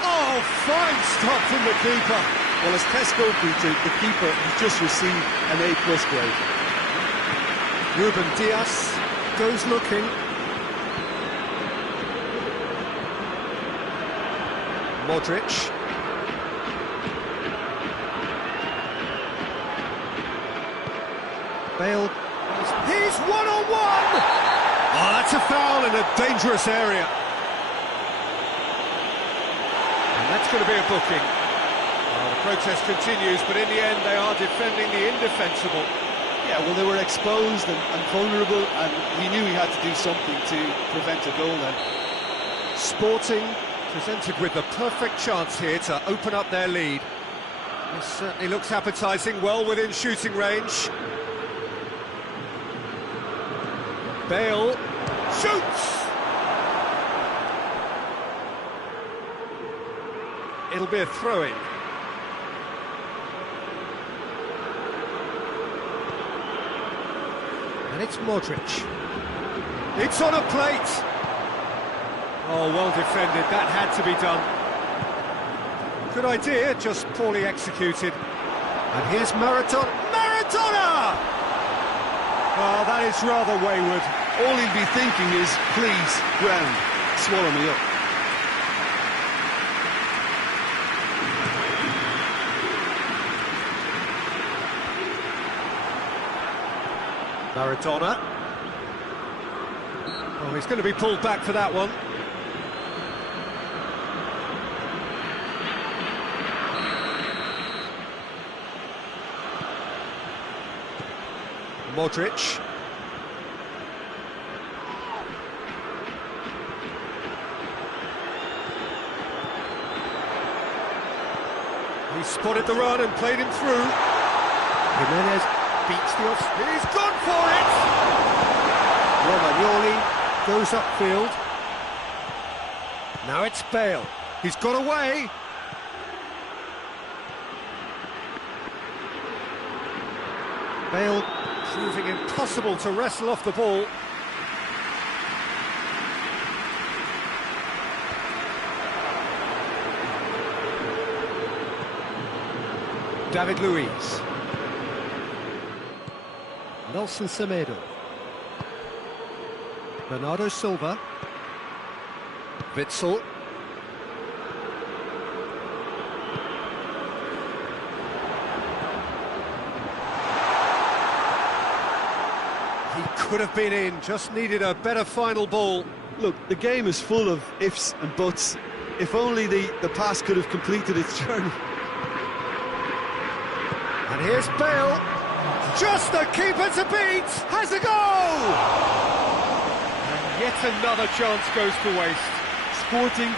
Oh, fine stop from the keeper. Well, as Tesco Peter, the keeper has just received an A+ grade. Ruben Dias goes looking. Modric. Bale. He's one-on-one! Oh, that's a foul in a dangerous area. And that's going to be a booking. Well, the protest continues, but in the end they are defending the indefensible. Yeah, well, they were exposed and vulnerable, and he knew he had to do something to prevent a goal then. Sporting presented with the perfect chance here to open up their lead. This certainly looks appetising, well within shooting range. Bale shoots! It'll be a throw-in. And it's Modric. It's on a plate. Oh, well defended. That had to be done. Good idea, just poorly executed. And here's Maradona! Oh, that is rather wayward. All he'll be thinking is, please, ground, swallow me up. Maradona. Oh, he's going to be pulled back for that one. Modric. He spotted the run and played him through. Jimenez beats the off. He's gone for it! Romagnoli goes upfield. Now it's Bale. He's got away. Bale proving impossible to wrestle off the ball. David Luiz. Nelson Semedo. Bernardo Silva. Witsel. He could have been in, just needed a better final ball. Look, the game is full of ifs and buts. If only the pass could have completed its journey. And here's Bale. Just the keeper to beat. Has a goal! And yet another chance goes to waste. Sporting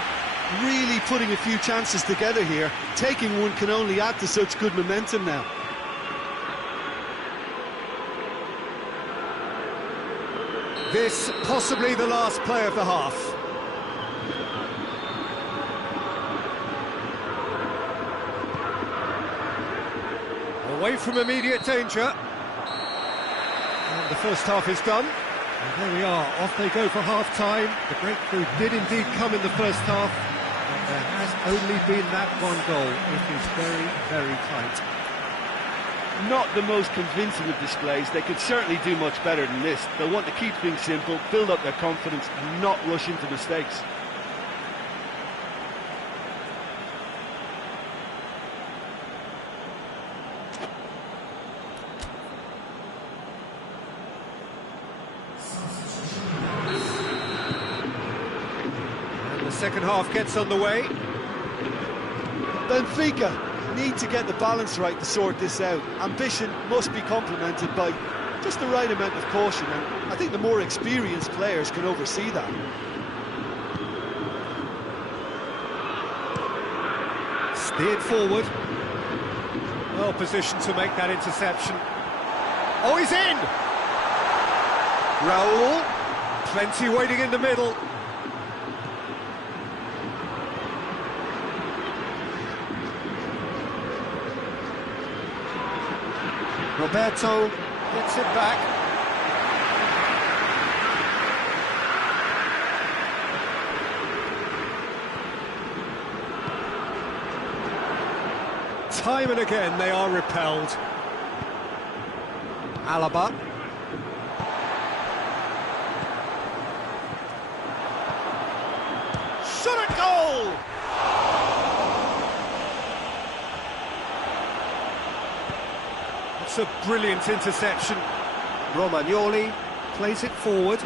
really putting a few chances together here. Taking one can only add to such good momentum now. This possibly the last play of the half. Away from immediate danger. And the first half is done. And there we are, off they go for half-time. The breakthrough did indeed come in the first half, but there has only been that one goal. It is very, very tight. Not the most convincing of displays. They could certainly do much better than this. They'll want to keep things simple, build up their confidence, and not rush into mistakes. The second half gets underway. Benfica need to get the balance right to sort this out. Ambition must be complemented by just the right amount of caution, and I think the more experienced players can oversee that. Steered forward. Well positioned to make that interception. Oh, he's in! Raul. Plenty waiting in the middle. Roberto gets it back. Time and again they are repelled. Alaba. Shot at goal! It's a brilliant interception. Romagnoli plays it forward.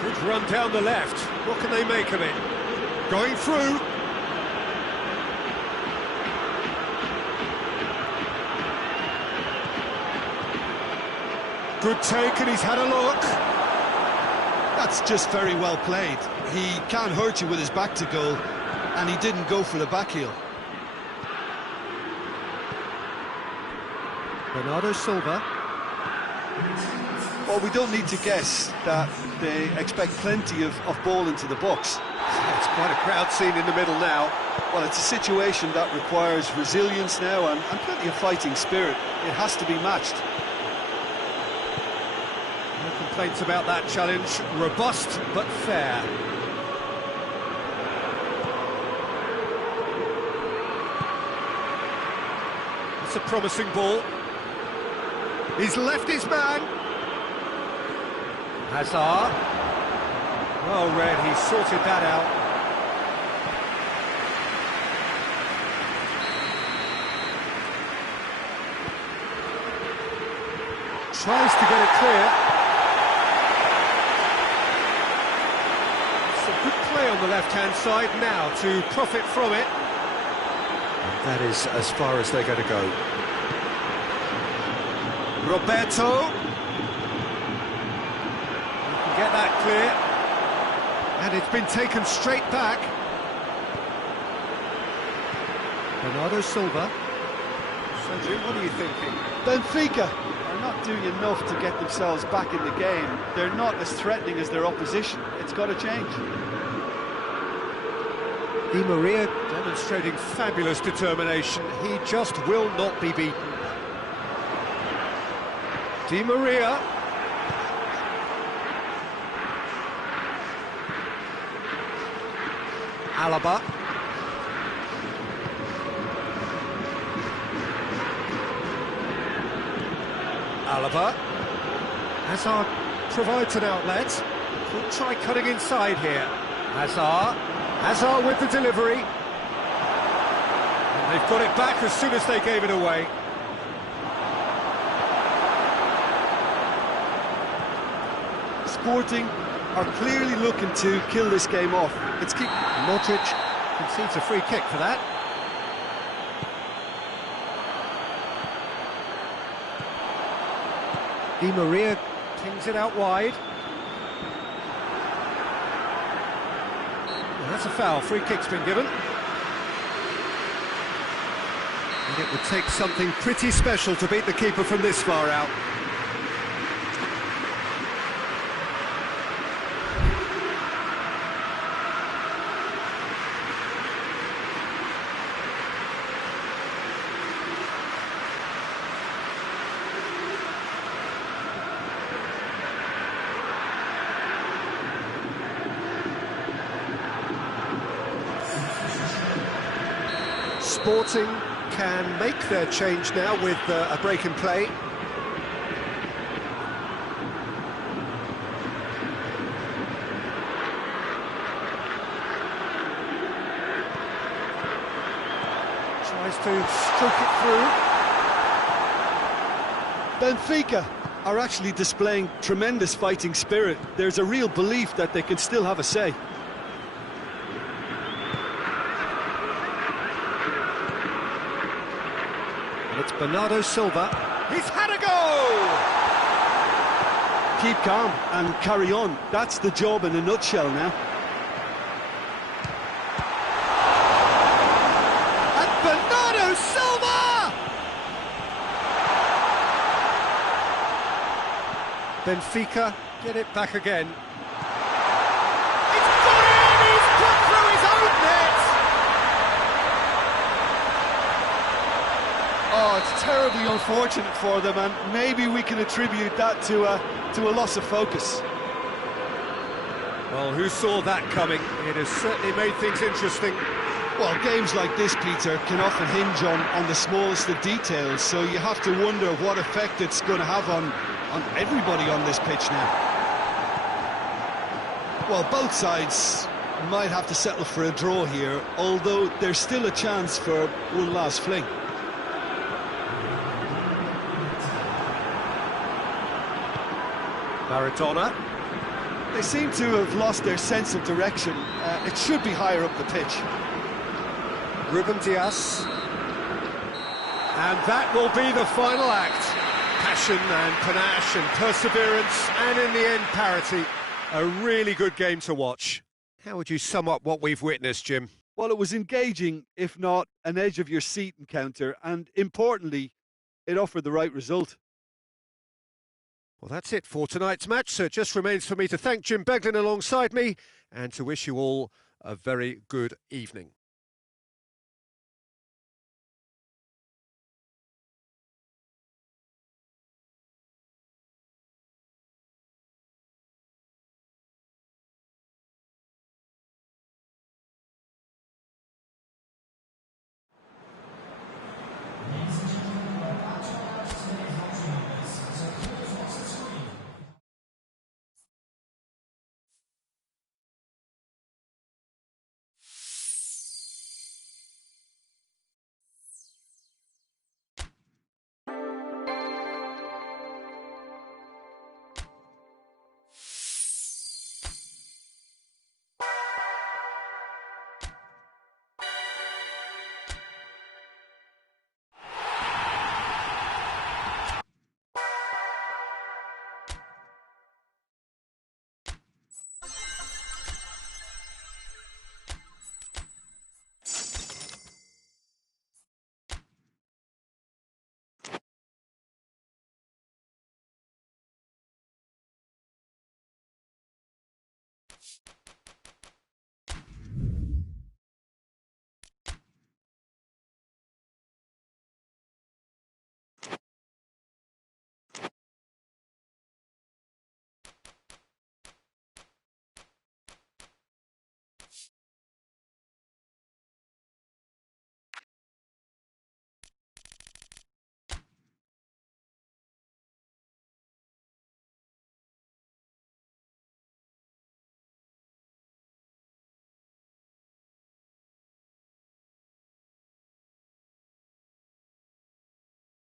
Good run down the left. What can they make of it? Going through. Good take, and he's had a look. That's just very well played. He can't hurt you with his back to goal, and he didn't go for the back heel. Bernardo Silva. Well, we don't need to guess that they expect plenty of ball into the box. It's quite a crowd scene in the middle now. Well, it's a situation that requires resilience now and plenty of fighting spirit. It has to be matched. No complaints about that challenge. Robust but fair. It's a promising ball. He's left his man. Hazard. Well read, he sorted that out. Tries to get it clear. Some good play on the left-hand side now to profit from it. And that is as far as they're going to go. Roberto. You can get that clear. And it's been taken straight back. Bernardo Silva. So, Jim, what are you thinking? Benfica are not doing enough to get themselves back in the game. They're not as threatening as their opposition. It's got to change. Di Maria demonstrating fabulous determination. He just will not be beaten. Di Maria. Alaba. Alaba. Hazard provides an outlet. Could try cutting inside here. Hazard. Hazard with the delivery. And they've got it back as soon as they gave it away. Sporting are clearly looking to kill this game off. It's keep Modric concedes a free kick for that. Di Maria pings it out wide. Well, that's a foul. Free kick's been given. And it would take something pretty special to beat the keeper from this far out. Sporting can make their change now with a break in play. Tries to stroke it through. Benfica are actually displaying tremendous fighting spirit. There's a real belief that they can still have a say. It's Bernardo Silva. He's had a go! Keep calm and carry on. That's the job in a nutshell now. And Bernardo Silva! Benfica get it back again. It's got in! He's put through his own net! Oh, it's terribly unfortunate for them, and maybe we can attribute that to a loss of focus. Well, who saw that coming? It has certainly made things interesting. Well, games like this, Peter, can often hinge on the smallest of details, so you have to wonder what effect it's going to have on everybody on this pitch now. Well, both sides might have to settle for a draw here, although there's still a chance for one last fling. Maradona. They seem to have lost their sense of direction. It should be higher up the pitch. Ruben Dias. And that will be the final act. Passion and panache and perseverance, and in the end, parity. A really good game to watch. How would you sum up what we've witnessed, Jim? Well, it was engaging, if not an edge-of-your-seat encounter, and importantly, it offered the right result. Well, that's it for tonight's match, so it just remains for me to thank Jim Beglin alongside me and to wish you all a very good evening.